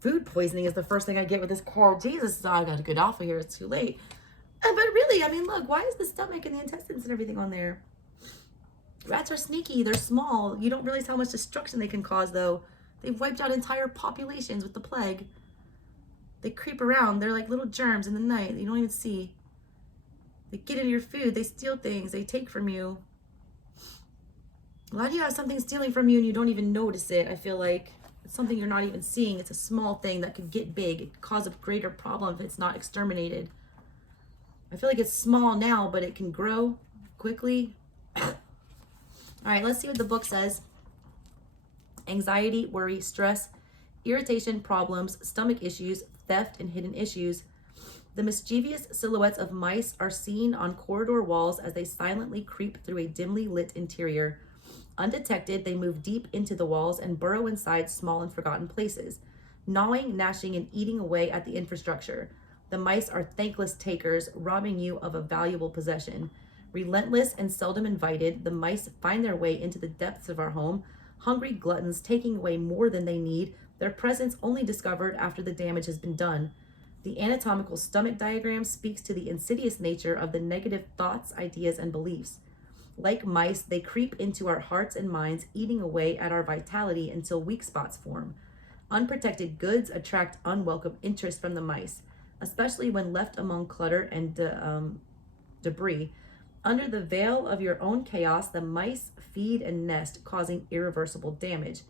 Food poisoning is the first thing I get with this card. Jesus, I got a good alpha here. It's too late. But really, I mean, look, why is the stomach and the intestines and everything on there? Rats are sneaky. They're small. You don't realize how much destruction they can cause, though. They've wiped out entire populations with the plague. They creep around. They're like little germs in the night that you don't even see. They get into your food. They steal things. They take from you. A lot of you have something stealing from you and you don't even notice it. I feel like it's something you're not even seeing. It's a small thing that could get big. It could cause a greater problem if it's not exterminated. I feel like it's small now, but it can grow quickly. All right, let's see what the book says. Anxiety, worry, stress, irritation, problems, stomach issues, theft, and hidden issues. The mischievous silhouettes of mice are seen on corridor walls as they silently creep through a dimly lit interior. Undetected, they move deep into the walls and burrow inside small and forgotten places, gnawing, gnashing, and eating away at the infrastructure. The mice are thankless takers, robbing you of a valuable possession. Relentless and seldom invited, the mice find their way into the depths of our home, hungry gluttons taking away more than they need, their presence only discovered after the damage has been done. The anatomical stomach diagram speaks to the insidious nature of the negative thoughts, ideas, and beliefs. Like mice, they creep into our hearts and minds, eating away at our vitality until weak spots form. Unprotected goods attract unwelcome interest from the mice, especially when left among clutter and debris. Under the veil of your own chaos, the mice feed and nest, causing irreversible damage.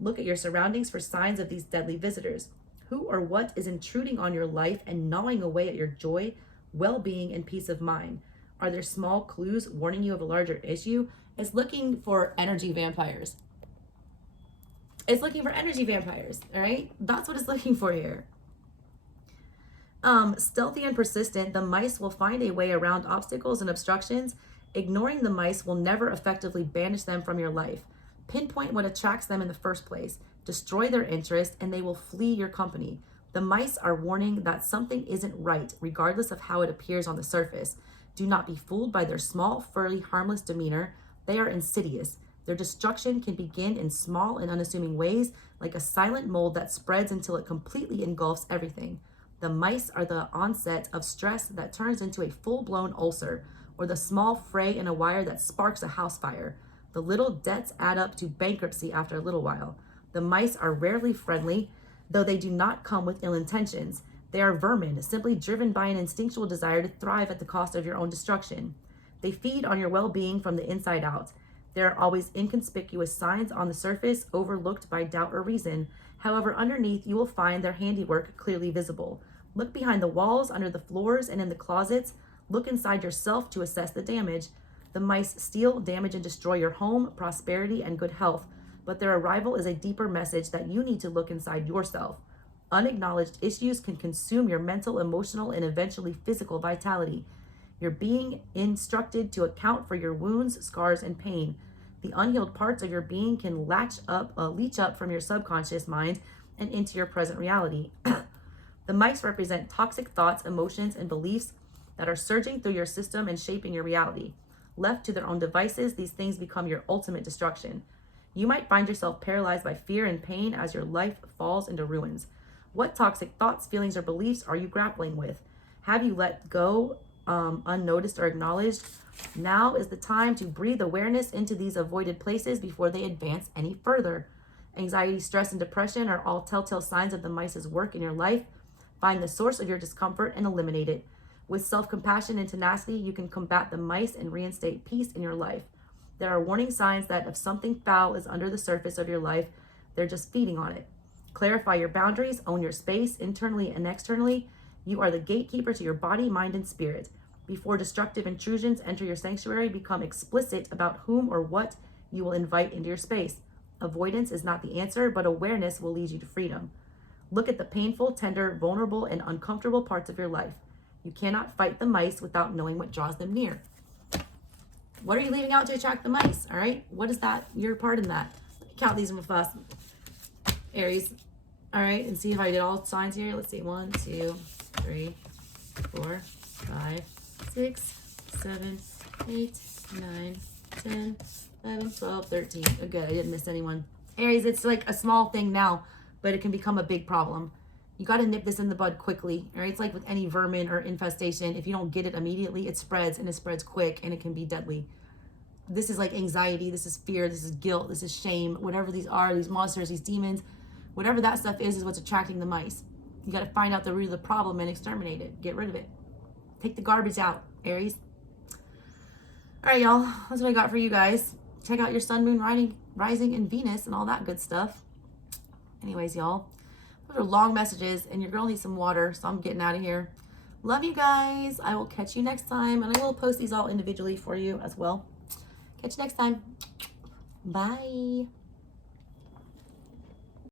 Look at your surroundings for signs of these deadly visitors. Who or what is intruding on your life and gnawing away at your joy, well-being, and peace of mind? Are there small clues warning you of a larger issue? It's looking for energy vampires. It's looking for energy vampires, all right? That's what it's looking for here. Stealthy and persistent, the mice will find a way around obstacles and obstructions. Ignoring the mice will never effectively banish them from your life. Pinpoint what attracts them in the first place, destroy their interest, and they will flee your company. The mice are warning that something isn't right, regardless of how it appears on the surface. Do not be fooled by their small, furry, harmless demeanor. They are insidious. Their destruction can begin in small and unassuming ways, like a silent mold that spreads until it completely engulfs everything. The mice are the onset of stress that turns into a full-blown ulcer, or the small fray in a wire that sparks a house fire. The little debts add up to bankruptcy after a little while. The mice are rarely friendly, though they do not come with ill intentions. They are vermin, simply driven by an instinctual desire to thrive at the cost of your own destruction. They feed on your well-being from the inside out. There are always inconspicuous signs on the surface, overlooked by doubt or reason. However, underneath you will find their handiwork clearly visible. Look behind the walls, under the floors, and in the closets. Look inside yourself to assess the damage. The mice steal, damage, and destroy your home, prosperity, and good health. But their arrival is a deeper message that you need to look inside yourself. Unacknowledged issues can consume your mental, emotional, and eventually physical vitality. You're being instructed to account for your wounds, scars, and pain. The unhealed parts of your being can leach up from your subconscious mind and into your present reality. The mice represent toxic thoughts, emotions, and beliefs that are surging through your system and shaping your reality. Left to their own devices, these things become your ultimate destruction. You might find yourself paralyzed by fear and pain as your life falls into ruins. What toxic thoughts, feelings, or beliefs are you grappling with? Have you let go unnoticed or acknowledged? Now is the time to breathe awareness into these avoided places before they advance any further. Anxiety, stress, and depression are all telltale signs of the mice's work in your life. Find the source of your discomfort and eliminate it. With self-compassion and tenacity, you can combat the mice and reinstate peace in your life. There are warning signs that if something foul is under the surface of your life, they're just feeding on it. Clarify your boundaries, own your space, internally and externally. You are the gatekeeper to your body, mind, and spirit. Before destructive intrusions enter your sanctuary, become explicit about whom or what you will invite into your space. Avoidance is not the answer, but awareness will lead you to freedom. Look at the painful, tender, vulnerable, and uncomfortable parts of your life. You cannot fight the mice without knowing what draws them near. What are you leaving out to attract the mice? All right. What is that? Your part in that. Count these real fast. Aries. All right. And see if I did all signs here. Let's see. 1, 2, 3, 4, 5, 6, 7, 8, 9, 10, 11, 12, 13. Oh, good. I didn't miss anyone. Aries, it's like a small thing now, but it can become a big problem. You got to nip this in the bud quickly, all right? It's like with any vermin or infestation. If you don't get it immediately, it spreads, and it spreads quick, and it can be deadly. This is like anxiety. This is fear. This is guilt. This is shame. Whatever these are, these monsters, these demons, whatever that stuff is what's attracting the mice. You got to find out the root of the problem and exterminate it. Get rid of it. Take the garbage out, Aries. All right, y'all. That's what I got for you guys. Check out your sun, moon, rising, and Venus, and all that good stuff. Anyways, y'all. Those are long messages, and your girl needs some water, so I'm getting out of here. Love you guys. I will catch you next time, and I will post these all individually for you as well. Catch you next time. Bye.